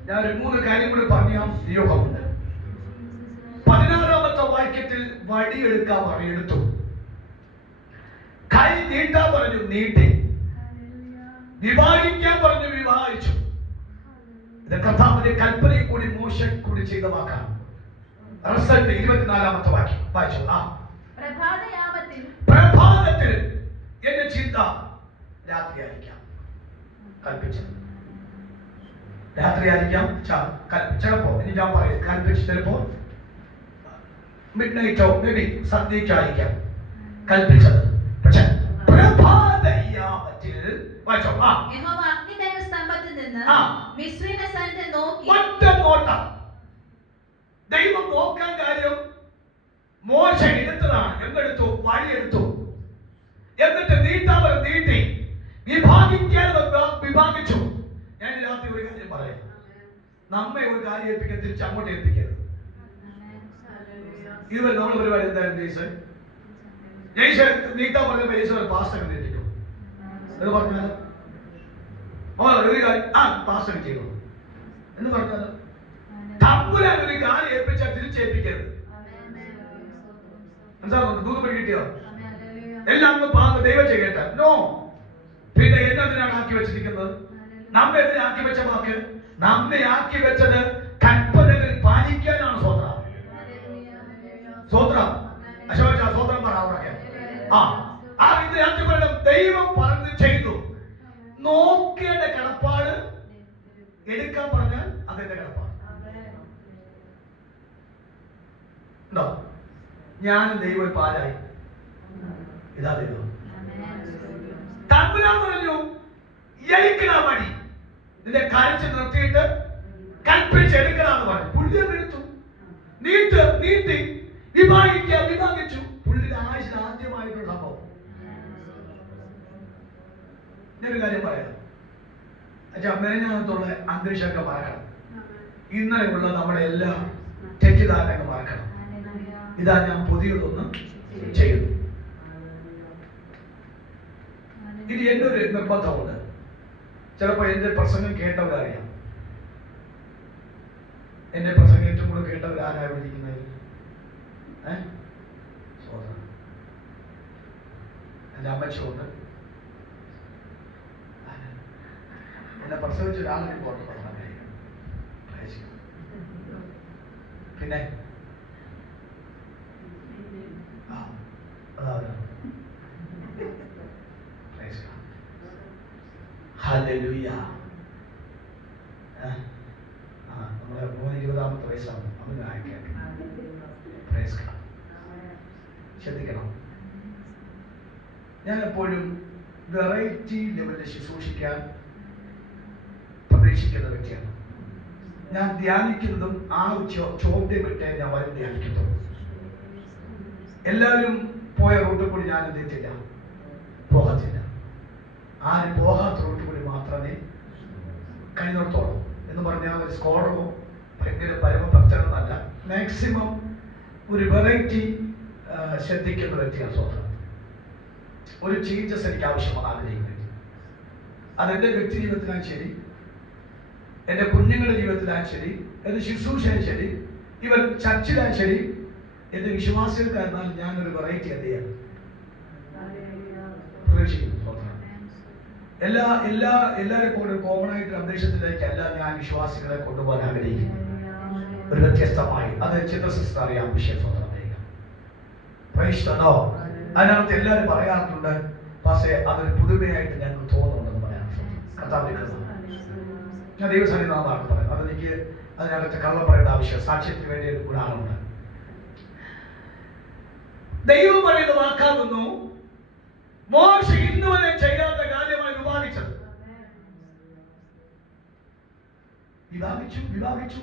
ഞാൻ 3 കാര്യം കൂടി പറഞ്ഞാൽ യോഗമുണ്ട്. 16-ാമത്തെ വാക്യത്തിൽ വടിയെടുക്കാൻ പറഞ്ഞു, എടുത്തു. കൈ നീട്ടാൻ പറഞ്ഞു, നീട്ടി. വിവാഹിക്കാൻ പറഞ്ഞു, വിവാഹിച്ചു. ഇത് കർത്താവിന്റെ കൽപ്പനയിൽ കൂടി മോശ കൂടി ചെയ്ത വാക്കാണ്. റിസൾട്ട് 24-ാമത്തെ വാക്യം വായിച്ചു. പ്രഭാതത്തിൽ എന്റെ ചിന്ത രാത്രിയായിരിക്കാം കൽപ്പിച്ചത്. രാത്രിയായിരിക്കാം ചിലപ്പോ ഇനി ഞാൻ പറയും കൽപ്പിച്ച് ചിലപ്പോ മിഡ് നൈറ്റോ മേ ബി സന്ധ്യയ്ക്കായിരിക്കാം കൽപ്പിച്ചത്. പക്ഷെ പ്രഭാതയാമത്തിൽ ഒറ്റ നോട്ടം ദൈവം നോക്കാൻ കാര്യം മോശ എടുത്തതാണ്. എന്തെടുത്തു? വഴിയെടുത്തു. എന്നിട്ട് നീട്ടാവർ നീട്ടി, വിഭാഗിക്കാൻ വിഭാഗിച്ചു. ഞാൻ രാത്രി ഒരു കാര്യം പറയാം, നമ്മെ ഒരു കാര്യം ഏൽപ്പിക്കാൻ തിരിച്ച് അങ്ങോട്ട് ഏൽപ്പിക്കരുത്. ഇതുവരെ നമ്മളെ പരിപാടി എന്തായിരുന്നു? ജയ്സ് നീട്ടാൻ പറഞ്ഞപ്പോ ജയ്സ് പാസ്റ്റർ നീട്ടിക്കും എന്ന് പറഞ്ഞാലോ, ഒരു കാര്യം പാസ്റ്റർ ചെയ്തു എന്ന് പറഞ്ഞാലോ, തമ്പുരാൻ ഒരു കാര്യം ഏൽപ്പിച്ചാൽ തിരിച്ചേൽപ്പിക്കരുത്. മനസ്സിലാവുന്നു? ദൂരം കിട്ടിയോ? എല്ലാം ദൈവം ചെയ്യട്ടെ. നോ. പിന്നെ എന്നതിനാണ് ആക്കി വെച്ചിരിക്കുന്നത്? നമ്മെ എന്തിനാ ആക്കി വെച്ച വാക്ക്? നമ്മെ ആക്കി വെച്ചത് കൽപ്പനകൾ പാലിക്കാനാണ്. സ്വത്രം സ്വത്രം അശോച സ്വത്രം പറയാം. ആ വിദ്യാർത്ഥികളുടെ ദൈവം പറഞ്ഞു ചെയ്തു. നോക്കേണ്ട കടപ്പാട് എടുക്കാൻ പറഞ്ഞാൽ അതിന്റെ കടപ്പാട് ഉണ്ടോ? ഞാനും ദൈവം പാലായി. ഇതാ ദൈവം. തമ്പുരാൻ പറഞ്ഞു, എടുക്കണ വഴി നിന്റെ കരച്ച് നിർത്തിയിട്ട് കൽപ്പിച്ച് എടുക്കണമെന്ന് പറഞ്ഞു. പുള്ളി എടുത്തു, നീട്ടി, വിഭാഗിച്ചു. പുള്ളിയുടെ ആയുഷിൽ ആദ്യമായിട്ടുള്ള സംഭവം. ഞാനൊരു കാര്യം പറയാം. മെനഞ്ഞകത്തുള്ള അന്തരീക്ഷമൊക്കെ മറക്കണം. ഇന്നലെയുള്ള നമ്മുടെ എല്ലാ തെറ്റിദ്ധാരണയൊക്കെ മറക്കണം. ഇതാ ഞാൻ പുതിയതൊന്നും ചെയ്യുന്നു. ഇത് എൻ്റെ ഒരു നിർബന്ധമുണ്ട്. ചിലപ്പോൾ എൻ്റെ പ്രസംഗം കേട്ടവരറിയാം. എൻ്റെ പ്രസംഗം ഏറ്റവും കൂടുതൽ കേട്ടവരാരാണ് ഇരിക്കുന്നത്? എൻ്റെ അമ്മച്ചുണ്ട്. എന്നെ പ്രസവിച്ച ഒരാളിനെ പുറത്ത് പറഞ്ഞാൽ പിന്നെ ഹല്ലേലൂയ. നമ്മളെ 20-ാമത്തെ വയസ്സാണ്. അവന് അയക്കാൻ ശ്രദ്ധിക്കണം. ഞാൻ എപ്പോഴും വെറൈറ്റി ലെവലിൽ ശുശ്രൂഷിക്കാൻ പ്രതീക്ഷിക്കുന്ന വ്യക്തിയാണ്. ഞാൻ ധ്യാനിക്കുന്നതും ആ ചോദ്യം വിട്ടേ ഞാൻ വരും ധ്യാനിക്കുന്നു. എല്ലാവരും പോയ റൂട്ടിൽ കൂടി ഞാൻ എന്ത് ചെയ്തില്ല, പോകത്തില്ല. ആരും പോകാത്ത റൂട്ടിൽ കൂടി മാത്രമേ കഴിഞ്ഞോടത്തോളം എന്ന് പറഞ്ഞാൽ ഒരു സ്കോളറോ ഭയങ്കര പരമഭക്തനൊന്നല്ല. മാക്സിമം ഒരു വെറൈറ്റി ശ്രദ്ധിക്കുന്ന വ്യക്തിയാണ്. സ്വന്തം ഒരു ചേഞ്ചസ് എനിക്ക് ആവശ്യമാണ് ആഗ്രഹിക്കുന്നത്. അതെൻ്റെ വ്യക്തി ജീവിതത്തിലാണ് ശരി, എൻ്റെ കുഞ്ഞുങ്ങളുടെ ജീവിതത്തിലാണ് ശരി, എൻ്റെ ശുശ്രൂഷയാണ് ശരി, ഇവൻ ചർച്ചിലാണ് ശരി, എൻ്റെ വിശ്വാസികൾക്കായിരുന്നാൽ ഞാനൊരു വെറൈറ്റി എന്ത് ചെയ്യാൻ പ്രതീക്ഷിക്കുന്നു. എല്ലാവരും കൂടെ കോമൺ ആയിട്ട് അന്തരീക്ഷത്തിലേക്കല്ല ഞാൻ വിശ്വാസികളെ കൊണ്ടുപോകാൻ ആഗ്രഹിക്കുന്നു. ഒരു വ്യത്യസ്തമായി അത് ചിത്രസിസ്റ്റർ അറിയാം വിഷയം സ്വന്തം പ്രൈഷ്ടോ. അതിനകത്ത് എല്ലാവരും പറയാറുണ്ട്, പക്ഷേ അതൊരു പുതുമയായിട്ട് ഞങ്ങൾക്ക് തോന്നുന്നുണ്ടെന്ന് പറയാറുണ്ട്. കർത്താവിന്റെ കൃപ. ഞാൻ ദൈവസന്നിധാനമാണ് പറയുന്നത്. അതെനിക്ക് അതിനകത്ത് കള്ളം പറയേണ്ട ആവശ്യം, സാക്ഷ്യത്തിന് വേണ്ടി ഒരു ഗുണമുണ്ട്. ദൈവം പറയുന്ന വാക്കാകുന്നു, മോശ ഇന്നുവരെ ചെയ്യാത്ത കാര്യമായി വിഭാഗിച്ചത്. വിഭാഗിച്ചു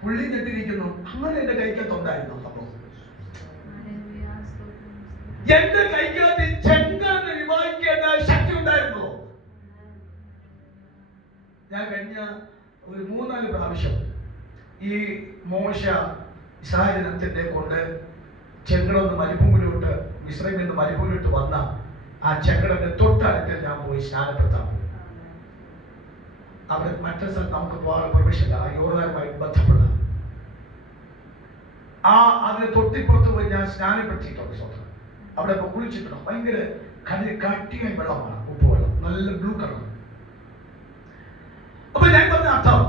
പുള്ളി ഞെട്ടിരിക്കുന്നു. അങ്ങനെ എന്റെ കൈക്കകത്തുണ്ടായിരുന്നു സംഭവം. എന്റെ കൈക്കകത്ത് ചെങ്കലിനെ വിഭാഗിക്കേണ്ട ശക്തി ഉണ്ടായിരുന്നോ? ഞാൻ കഴിഞ്ഞ ഒരു 3-4 പ്രാവശ്യം ഈ മോശ ഇസ്രായേലിനെ കൊണ്ട് ചെങ്കടൊന്ന് മരുഭൂമിയിലോട്ട്, മിസ്രൈമിൽ നിന്ന് മരുഭൂമിയിലോട്ട് വന്ന ആ ചെങ്കടന്റെ തൊട്ടടുത്ത് ഞാൻ പോയി സ്നാനപ്പെടുത്താൻ പോയി. അവിടെ മറ്റൊരു സ്ഥലത്ത് നമുക്ക് പോകാൻ പെർമിഷൻ ഇല്ല. ആ യോർദാനുമായി ബന്ധപ്പെടുക. അതിന് തൊട്ടിപ്പുറത്ത് പോയി ഞാൻ സ്നാനപ്പെടുത്തിയിട്ടുണ്ട് സ്വന്തം. അവിടെ ഇപ്പോൾ കുളിച്ചിട്ടുണ്ട്. ഭയങ്കര കട്ടിയായ വെള്ളമാണ്, ഉപ്പ് വെള്ളം, നല്ല ബ്ലൂ കളർ. അപ്പൊ ഞാൻ പറഞ്ഞ അർത്ഥം,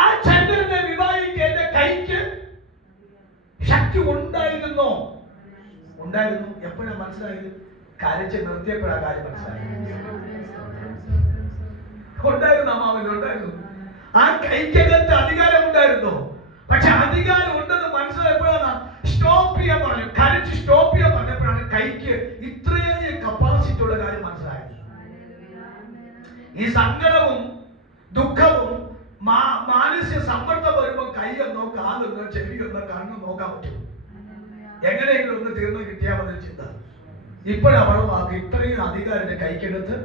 ആ ചന്ദ്രനെ വിവാഹിക്ക് എന്റെ കൈക്ക് ശക്തി ഉണ്ടായിരുന്നു. എപ്പോഴാണ് മനസ്സിലായത്? കരച്ച് നിർത്തിയപ്പോഴാ കാര്യം മനസ്സിലായത്. ഉണ്ടായിരുന്നു, അമ്മാവൻ ഉണ്ടായിരുന്നു. ആ കൈക്കകത്ത് അധികാരം ഉണ്ടായിരുന്നു. പക്ഷെ അധികാരം ഉണ്ടെന്ന് മനസ്സിലായപ്പോഴാണ് സ്റ്റോപ്പ് ചെയ്യാൻ പറഞ്ഞു. കരച്ച് സ്റ്റോപ്പ് ചെയ്യാൻ പറഞ്ഞപ്പോഴാണ് കൈക്ക് ഇത്രയും കപ്പാസിറ്റി ഉള്ള കാര്യം മനസ്സിലായത്. ഈ സങ്കടവും ദുഃഖവും മാനസിക സമ്മർദ്ദം വരുമ്പോൾ കൈയൊന്നോ കാലൊന്നോ ചെവിയൊന്നോ കണ്ണോ നോക്കാൻ പറ്റും. എങ്ങനെയെങ്കിലും ഒന്ന് തീർന്നു കിട്ടിയാൽ മതി ചിന്ത. ഇപ്പോഴവർക്ക് ഇത്രയും അധികാരം എന്റെ കൈക്കകത്ത്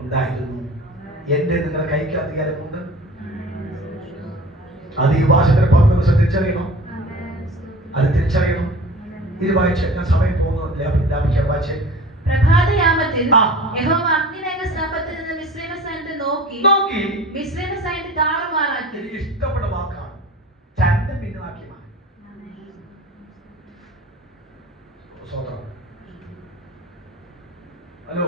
ഉണ്ടായിരുന്നു. എന്റെ നിങ്ങളുടെ കൈക്ക് അധികാരമുണ്ട്. അത് ഈ വാചകരെ പറഞ്ഞ തിരിച്ചറിയണം. അത് തിരിച്ചറിയണം. ഇത് വായിച്ച് ഞാൻ സമയം പോകുന്നു. ലാഭിക്കാൻ വായിച്ചേ. പ്രഭാതയാമത്തിൽ യഹോവ അഗ്നിമേഘസ്തംഭത്തിൽ നിന്ന് മിസ്രയീമസ്ഥാനത്തെ നോക്കി മിസ്രയീമസ്ഥാനത്തെ താറുമാറാക്കി. എനിക്ക് ഇഷ്ടപ്പെട്ട വാക്കാണ്, ചന്ദം പിന്നുമാക്കി. ഹലോ,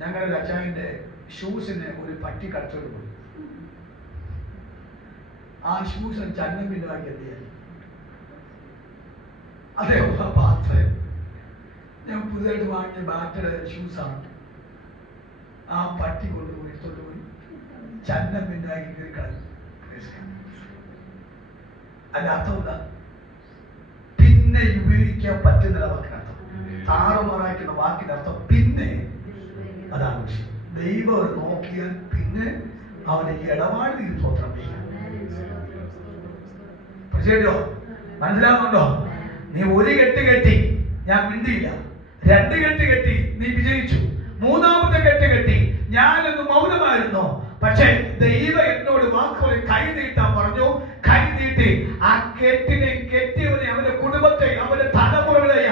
ഞങ്ങളുടെ അച്ചായന്റെ ഷൂസിന് ഒരു പട്ടി കടച്ചോട് പോയി. ആ ഷൂസ് ചന്ദം പിന്നുമാക്കി എന്ത്? അതെ, ബാത്ത് ഞാൻ പുതിയതായിട്ട് വാങ്ങിയ ബാറ്റയുടെ ഷൂസാണ്. ആ പട്ടി കൊണ്ടുപോയി ചന്ദം പിന്നാക്കി കീറി കളഞ്ഞു. അതിന്റെ അർത്ഥം എന്താ? പിന്നെ ഉപയോഗിക്കാൻ പറ്റുന്നില്ല വാക്കിനർത്ഥം. താറുമാറാക്കുന്ന വാക്കിനർത്ഥം പിന്നെ. അതാണ് വിഷയം. ദൈവം നോക്കിയാൽ പിന്നെ അവനെ ഇടപാട് സ്വത്രം ചെയ്യാം. മനസ്സിലാകുന്നുണ്ടോ? നീ ഒരു കെട്ട് കെട്ടി, ഞാൻ മിണ്ടിയില്ല. 2 കെട്ട് കെട്ടി, നീ വിജയിച്ചു. 3ാമത്തെ കെട്ട് കെട്ടി, ഞാനൊന്ന് മൗനമായിരുന്നു. പക്ഷെ ദൈവം എന്നോട് വാക്കുകൾ കൈ നീട്ടാൻ പറഞ്ഞു. കൈ നീട്ടി ആ കെട്ടിനെ കെട്ടിയവനെ, അവന്റെ കുടുംബത്തെ, അവന്റെ തലമുറകളെ,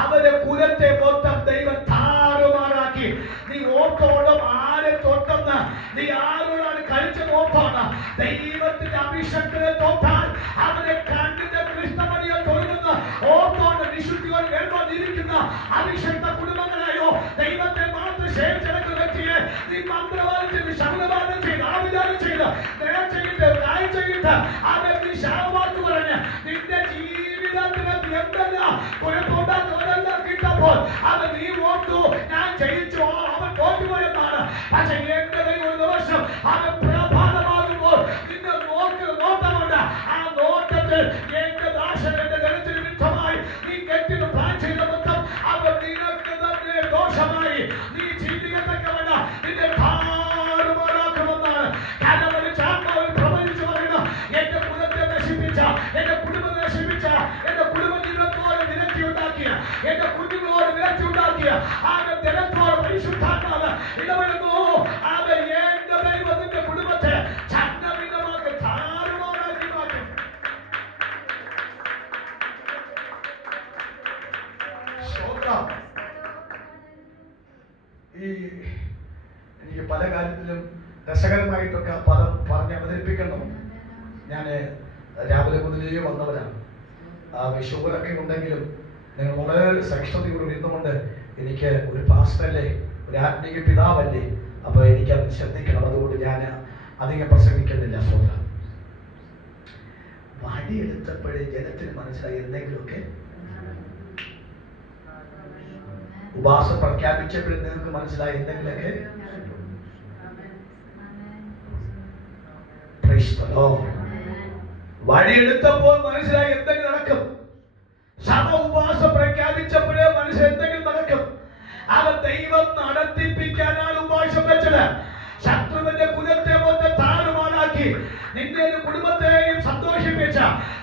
അവന്റെ കുലത്തെ മൊത്തം ദൈവം താറുമാറാക്കി. നീ ഓട്ടോളം ആരെ തൊട്ടെന്ന്, നീ ആരോടാണ് കഴിച്ച നോട്ടാണ്. ദൈവത്തിന്റെ അഭിഷേകത്തിനെ തൊട്ടാൽ അവനെ കണ്ടിന്റെ കൃഷ്ണമണിയെ തൊഴുന്ന ഓട്ടോണ്ട് വിശുദ്ധിയോട് വേർതിരിക്കുന്ന അഭിഷേക കുടുംബങ്ങളായോ ദൈവത്തെ മാത്രം ശേഷിച്ചെടുക്കുന്ന വ്യക്തിയെ നീ മന്ത്രവാദം ചെയ്ത്, ശബ്ദവാദം ചെയ്ത്, ആവിചാരം ചെയ്ത്, നേർച്ചയിട്ട്, കാഴ്ചയിട്ട്, അവൻ നീ ശാപവാക്ക് പറഞ്ഞ് നിന്റെ ജീവിതത്തിനകത്ത് എന്തെല്ലാം കുഴപ്പമുണ്ടാക്കുന്നതെല്ലാം കിട്ടപ്പോൾ അത് നീ ഓർത്തു ഞാൻ ജയിച്ചു, അവൻ തോറ്റുപോയെന്നാണ്. പക്ഷെ എന്റെ കൈ ഒരു ദിവസം അവൻ പ്രഭാതമാകുമ്പോൾ നിന്റെ നോട്ടമുണ്ട്. ആ നോട്ടത്തിൽ എന്റെ ദാസൻ എന്റെ ജനത്തിന് വിരുദ്ധമായി നീ കെട്ടിന് പ്ലാൻ ചെയ്ത മൊത്തം അവൻ നിനക്ക് തന്നെ ദോഷമായി. നീ ചിന്തിക്കത്തക്കവണ്ണം നിന്റെ താറുമാറാക്കുമെന്നാണ് കരമൊരു പ്രവചിച്ചു പറയുന്നത്. എന്റെ കുലത്തെ നശിപ്പിച്ച, എന്റെ കുടുംബത്തെ നശിപ്പിച്ച, എന്റെ കുടുംബ ജീവിതത്തോട് വിരക്തി ഉണ്ടാക്കിയ, എന്റെ കുഞ്ഞുങ്ങളോട് വിരക്തി ഉണ്ടാക്കിയ ആകെ ജനത്തോട് പരിശുദ്ധാത്മാവ് ഇടപെടുന്നു. അത് എന്റെ ദൈവത്തിന്റെ കുടുംബത്തെ ചന്ദമിതമാക്കി താറുമാറാക്കി മാറ്റും. എനിക്ക് പല കാര്യത്തിലും രസകരമായിട്ടൊക്കെ പദം പറഞ്ഞ് അവതരിപ്പിക്കണം. ഞാൻ രാവിലെ മുതലേ വന്നവരാണ്. ഷുഗറൊക്കെ ഉണ്ടെങ്കിലും നിങ്ങൾ വളരെ സഹിഷ്ണുതയോട് ഇരുന്നുകൊണ്ട് എനിക്ക് ഒരു പാസ്റ്ററല്ലേ, ഒരു ആത്മീയ പിതാവല്ലേ, അപ്പോൾ എനിക്കത് ശ്രദ്ധിക്കണം. അതുകൊണ്ട് ഞാൻ അധികം പ്രസംഗിക്കുന്നില്ല. സോദര, വടിയെടുത്തപ്പോഴേ ജനത്തിന് മനസ്സിലായി എന്തെങ്കിലുമൊക്കെ. ഉപവാസം പ്രഖ്യാപിച്ചപ്പോഴും നിങ്ങൾക്ക് മനസ്സിലായി എന്തെങ്കിലുമൊക്കെ. വഴിയെടുത്തപ്പോൾ മനസ്സിലായി എന്തെങ്കിലും നടക്കും. സഭ ഉപവാസം പ്രഖ്യാപിച്ചപ്പോഴേ മനസ്സിൽ എന്തെങ്കിലും നടക്കും. അവൻ ദൈവം നടത്തിപ്പിക്കാനാണ് ഉപവാസം വെച്ചത്. ശത്രുവിന്റെ കുലത്തെ മൊത്തം താറുമാറാക്കി നിന്റെ കുടുംബത്തെയും സന്തോഷിപ്പിച്ച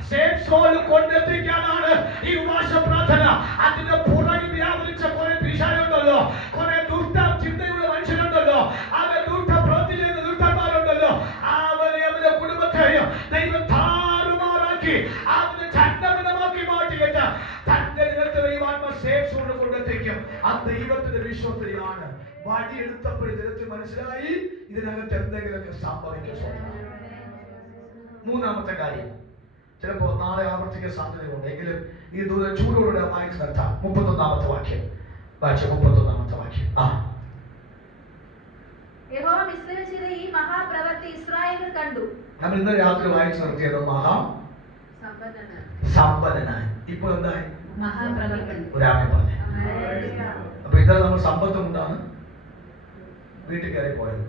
സേഫ് സോൾ കൊണ്ടെത്തിക്കാനാണ് ഈ ഉപവാസ പ്രാർത്ഥന. അതിന്റെ പുറകിൽ വ്യാപരിച്ച കുറെ പിശാചുണ്ടല്ലോ, കുറെ ദുഷ്ട ചിന്തയുള്ള മനുഷ്യരുണ്ടല്ലോ, അവൻ ദുഷ്ട പ്രവൃത്തി ചെയ്യുന്ന ദുഷ്ടന്മാരുണ്ടല്ലോ. അവനെ അവന്റെ കുടുംബത്തെയും ദൈവം താറുമാറാക്കി അവന് ചണ്ടമിതമാക്കി മാറ്റിയിട്ട് തന്റെ നിരത്തെ ദൈവാത്മ സേഫ് സോൾ കൊണ്ടെത്തിക്കും. ആ ദൈവത്തിന്റെ വിശ്വസ്തയാണ് വടിയെടുത്തപ്പോൾ ജനത്തിന് മനസ്സിലായി ഇതിനകത്ത് എന്തെങ്കിലുമൊക്കെ സംഭവിക്കും. മൂന്നാമത്തെ കാര്യം ചിലപ്പോൾ നാളെ ആവർത്തിക്കാൻ സാധ്യതയുണ്ട്, എങ്കിലും ഈ ദൂരം ചൂടോടെ വായിച്ചു നിർത്താം. 31-ാമത്തെ വാക്യം വായിച്ച 31-ാമത്തെ വാക്യം. യഹോവ മിസ്രൈമിൽ ചെയ്ത ഈ മഹാപ്രവൃത്തി ഇസ്രായേലിൽ കണ്ടു. നമ്മൾ ഇന്ന് രാത്രി വായിച്ചു നിർത്തിയത് സമ്പന്നനായി. ഇപ്പോൾ എന്തായി? ഒരാമെ പറഞ്ഞു. അപ്പൊ ഇന്നലെ നമ്മൾ സമ്പത്ത് കൊണ്ടാണ് വീട്ടിൽ കയറി പോയത്.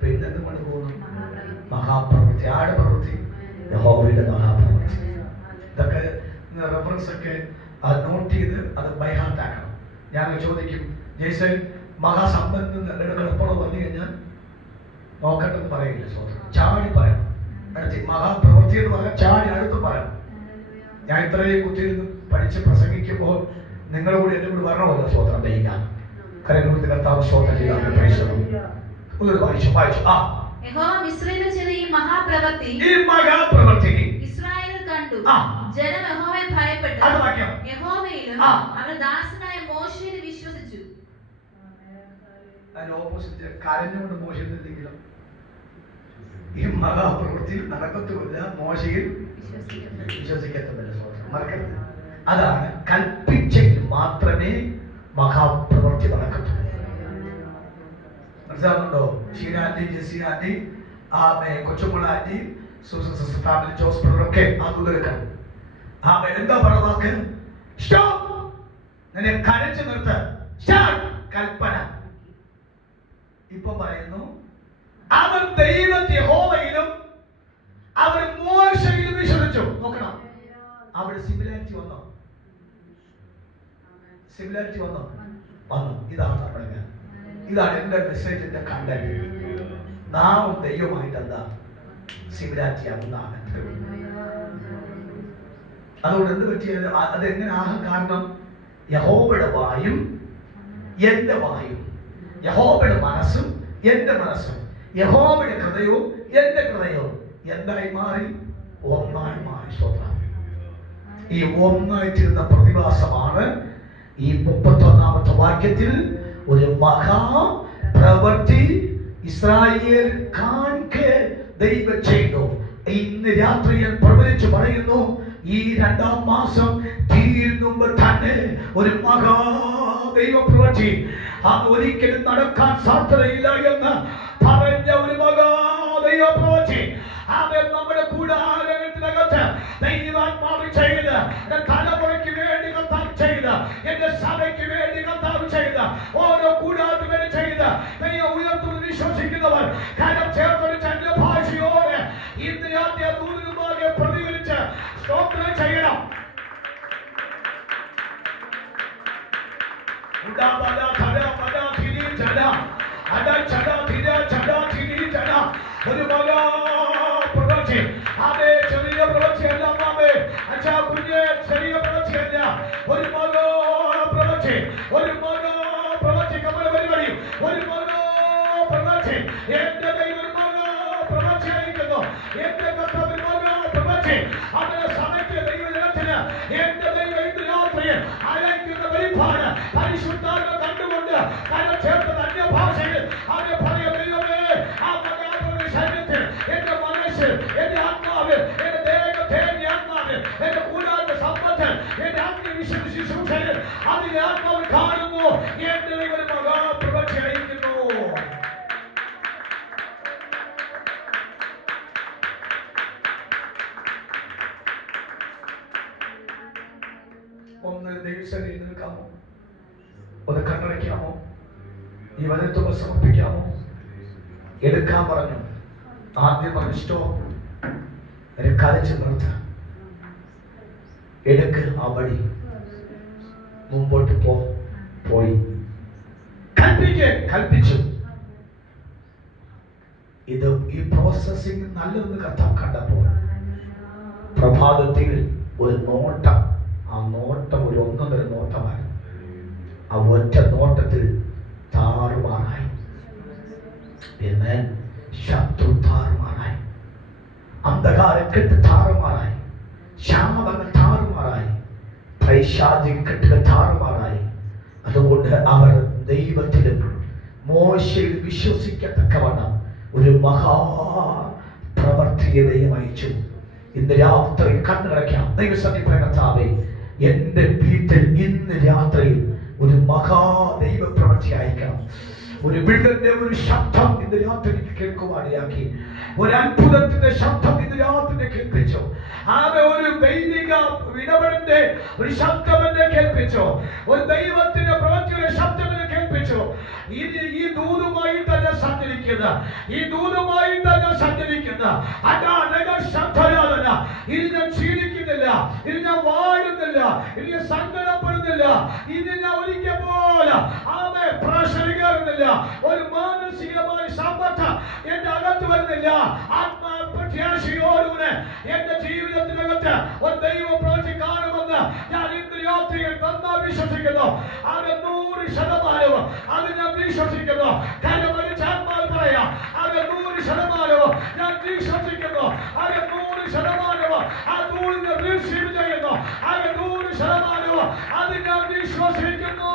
പിന്നെ എന്തുകൊണ്ട് പോകുന്നു? മഹാപ്രവൃത്തി. ആരുടെ പ്രവൃത്തി? യഹോവയുടെ മഹാപ്രവൃത്തി. ഇതൊക്കെ റെഫറൻസ് ഒക്കെ നോട്ട് ചെയ്ത് അത് ബൈ ഹാർട്ട് ആക്കണം. ഞാൻ ചോദിക്കും, ജയ്സൻ മഹാസമ്പന്നൻ എപ്പോഴും പറഞ്ഞു കഴിഞ്ഞാൽ നോക്കട്ടെന്ന് പറയില്ല. ചാടി പറയണം. അടുത്ത് മഹാപ്രവൃത്തി എന്ന് പറഞ്ഞാൽ ചാടി അടുത്ത് പറയണം. ഞാൻ ഇത്രയും കുത്തിയിരുന്ന് പഠിച്ച് പ്രസംഗിക്കുമ്പോൾ നിങ്ങളുടെ കൂടെ എന്റെ കൂടെ വരണമല്ലോ സ്വോത്രം ചെയ്യാൻ. കരങ്ങൾ കർത്താവ് സ്വോത്രം ചെയ്താൽ വായിച്ചു. യഹോവ മിസ്രൈമിൽ ചെയ്ത ഈ മഹാപ്രവൃത്തി ഇസ്രായേലിൽ കണ്ടു. ജനം യഹോവയെ ഭയപ്പെട്ടു. യഹോവയിലും അവർ ദാസനായ മോശയിൽ വിശ്വസിച്ചു. ഓപ്പോസിറ്റ് കരഞ്ഞുകൊണ്ട് മോശില്ലെങ്കിലും ഈ മഹാപ്രവൃത്തി നടക്കത്തുമില്ല, മോശയിൽ വിശ്വസിക്കത്തുമില്ല. മറക്കരുത്, അതാണ് കൽപ്പിച്ചെങ്കിൽ മാത്രമേ മഹാപ്രവൃത്തി നടക്കത്തുള്ളൂ. മനസ്സിലാകുന്നുണ്ടോ? ഷീന ആന്റി, ജെസി ആന്റി, കൊച്ചുമുള്ള ആന്റി, ഫാമിലി, ജോസ് ബ്രദറൊക്കെ ആ ദൂരം എന്താ പറയുക? സ്റ്റോപ്പ്, നിന്നെ കരച്ചു നിർത്ത, സ്റ്റാർട്ട്, കൽപ്പന. ഇപ്പൊ പറയുന്നു അവർ ദൈവത്തെ യഹോവയിലും അവർ മോശയിലും വിശ്വസിച്ചു. നോക്കണം, അവിടെ സിമിലാരിറ്റി വന്നോ? സിമിലാരിറ്റി വന്നോ? വന്നു. ഇതാണ് നമ്മുടെ, ഇതാണ് എന്റെ മെസ്സേജിന്റെ കണ്ടന്റ്. നാം ദൈവമായിട്ട് എന്താ സിമിലാരിറ്റി ആകുന്നതാണ്. അതുകൊണ്ട് എന്ത് പറ്റിയത്? അതെങ്ങനെ ആകാൻ കാരണം? യഹോവയുടെ വായും എന്റെ വായും, യഹോവയുടെ മനസ്സും എന്റെ മനസ്സും, യഹോവയുടെ ഹൃദയവും എന്റെ ഹൃദയവും എന്തായി മാറി? ഒന്നായി മാറി. സ്വന്തം ഈ ഒന്നായിട്ടിരുന്ന പ്രതിഭാസമാണ് ഈ 31-ാമത്തെ വാക്യത്തിൽ ഒരു മഹാ പ്രവൃത്തി ഇസ്രായേൽ കാൺകെ ദൈവം ചെയ്തു. ഇന്ന് രാത്രി ഞാൻ പ്രവചിച്ചു പറയുന്നു, ഈ 2-ാം മാസം തീരുന്നുമ്പ് തന്നെ ഒരു മഹാ ദൈവ പ്രവൃത്തി, അത് ഒരിക്കലും നടക്കാൻ സാധ്യതയില്ല എന്ന് പറഞ്ഞ ഒരു മഹാ ദൈവ പ്രവൃത്തി അവൻ നമ്മുടെ കൂടാരത്തിനകത്ത് ദൈവാത്മാവ് ചെയ്ത്, തലമുറയ്ക്ക് വേണ്ടി കർത്താവ് ചെയ്ത്, എന്റെ സഭയ്ക്ക് വേണ്ടി കർത്താവ് ചെയ്ത്, ഓരോ കൂടാരത്തിന് ചെയ്ത് ദൈവം ഉയർത്തുന്ന വിശ്വസിക്കുന്നവർ കരം ചേർത്തൊരു ചന്ദ്രഭാഷയോടെ ഇന്ന് രാത്രി ദൂരമാകെ പ്രതികരിച്ച് സ്തോത്രം ചെയ്യണം. ഒരു മഹാ പ്രവൃത്തി, അതേ ചെറിയ പ്രവൃത്തിയല്ല, അച്ഛാ കുഞ്ഞ് ചെറിയ പ്രവൃത്തിയല്ല, ഒരു മഹാ പ്രവൃത്തി, ഒരു മഹാ പ്രവൃത്തി. കമല പരിപാടി, ഒരു മഹാ പ്രവൃത്തി. എന്റെ ദൈവം മഹാ പ്രവൃത്തി അയക്കുന്നു, എന്റെ കർത്താവ് മഹാ പ്രവൃത്തി. അവരെ സഭയ്ക്ക് ദൈവജനത്തിന് എന്റെ ദൈവം ഇന്ന് രാത്രി അയക്കുന്ന വെളിപ്പാട് പരിശുദ്ധാത്മ കണ്ടുകൊണ്ട് കരം ചേർത്ത് അന്യഭാഷയിൽ അവരെ പറയാം, ദൈവമേ ആ മഹാപ്രവൃത്തി ശരീരത്തിൽ എന്റെ മനസ്സ്, എന്റെ ആത്മാവ്, എന്റെ ദേഹത്തെ ആത്മാവ്, എന്റെ കൂടാതെ സമ്പത്ത്, എന്റെ ആത്മവിശ്വാസത്തിൽ അതിന്റെ ആത്മാവ് കാണുന്നു. എന്റെ ദൈവം മഹാപ്രവൃത്തി അയക്കുന്നു. ഒന്ന് ദൈവസന്നിധിയിൽ നിൽക്കാമോ? ഒന്ന് കണ്ണടയ്ക്കാമോ? ഈ വചനത്തോട് സമർപ്പിക്കാമോ? എടുക്കാൻ പറഞ്ഞു. ആദ്യം പറഞ്ഞു സ്റ്റോപ്പ്, കരച്ച് നിർത്ത, എടുക്ക് ആ വടി, മുമ്പോട്ട് പോയി കൽപ്പിച്ചു. ഇത് ഈ പ്രോസസ്സിംഗ് നല്ലതെന്ന് കർത്താവ് കണ്ടപ്പോൾ പ്രഭാതത്തിൽ ഒരു നോട്ടം, ആ നോട്ടം ഒരു 1.5 നോട്ടമായി. ആ ഒറ്റ നോട്ടത്തിൽ താറുമാറായി. ശത്രു താറുമാറായി, അന്ധകാരക്കെട്ട് താറുമാറായി, ശാപങ്ങൾ താറുമാറായി, പൈശാചിക കെട്ടുകൾ താറുമാറായി. അതുകൊണ്ട് അവർ ദൈവത്തിലും മോശയിൽ വിശ്വസിക്കത്തക്കവണ്ണം ഒരു മഹാ പ്രവർത്തിയെ ദൈവം അയച്ചു. ഇന്ന് രാത്രി കണ്ണടയ്ക്കാം. ദൈവസന്നിധിയിലെ കർത്താവേ, എന്റെ വീട്ടിൽ ഇന്ന് രാത്രി ഒരു മഹാ ദൈവ പ്രവൃത്തി അയക്കണം. ഒരു വിടുതലിന്റെ ഒരു ശബ്ദം ഇന്ന് രാത്രി കേൾക്കുവാനിടയാക്കി. ഒരു അത്ഭുതത്തിന്റെ ശബ്ദം ഇന്ന് രാത്രി കേൾപ്പിച്ചു. ഒരു ദൈവിക ഇടപെടലിന്റെ ഒരു ശബ്ദം എന്നെ കേൾപ്പിച്ചു. ഒരു ദൈവത്തിന്റെ പ്രവൃത്തിയുടെ ശബ്ദം എന്നെ കേൾപ്പിച്ചു. ഈ ദൂതുമായിട്ടാണ് ഞാൻ സഞ്ചരിക്കുന്നത്. ഈ ദൂതുമായിട്ടാണ് ഞാൻ സഞ്ചരിക്കുന്നത്. ഇത് ഞാൻ ക്ഷീണിക്കുന്നില്ല, ഇത് ഞാൻ വാഴുന്നില്ല, ഇത് ഞാൻ സങ്കടപ്പെടുന്നില്ല, ഇത് ഞാൻ ഒരിക്കൽ പോലെ പ്രഷർ കയറുന്നില്ല. ഒരു മാനസികമായ സമ്പത്ത് എന്റെ അകത്ത് വരുന്നില്ല. ആത്മപ്രത്യാശയോടുകൂടെ എന്റെ ജീവിതത്തിനകത്ത് ഒരു ദൈവ പ്രവൃത്തി കാണുമെന്ന് ഞാൻ ഇന്ന് രാത്രിയിൽ നന്നായി വിശ്വസിക്കുന്നു. അത് 100% അത് ഞാൻ വിശ്വസിക്കുന്നു. ആത്മാവ് പറയാം, അത് 100% ഞാൻ വിശ്വസിക്കുന്നു. അത് 100% ആ ദൂരിനെ റിസീവ് ചെയ്യുന്നു. അത് 100% അത് ഞാൻ വിശ്വസിക്കുന്നു.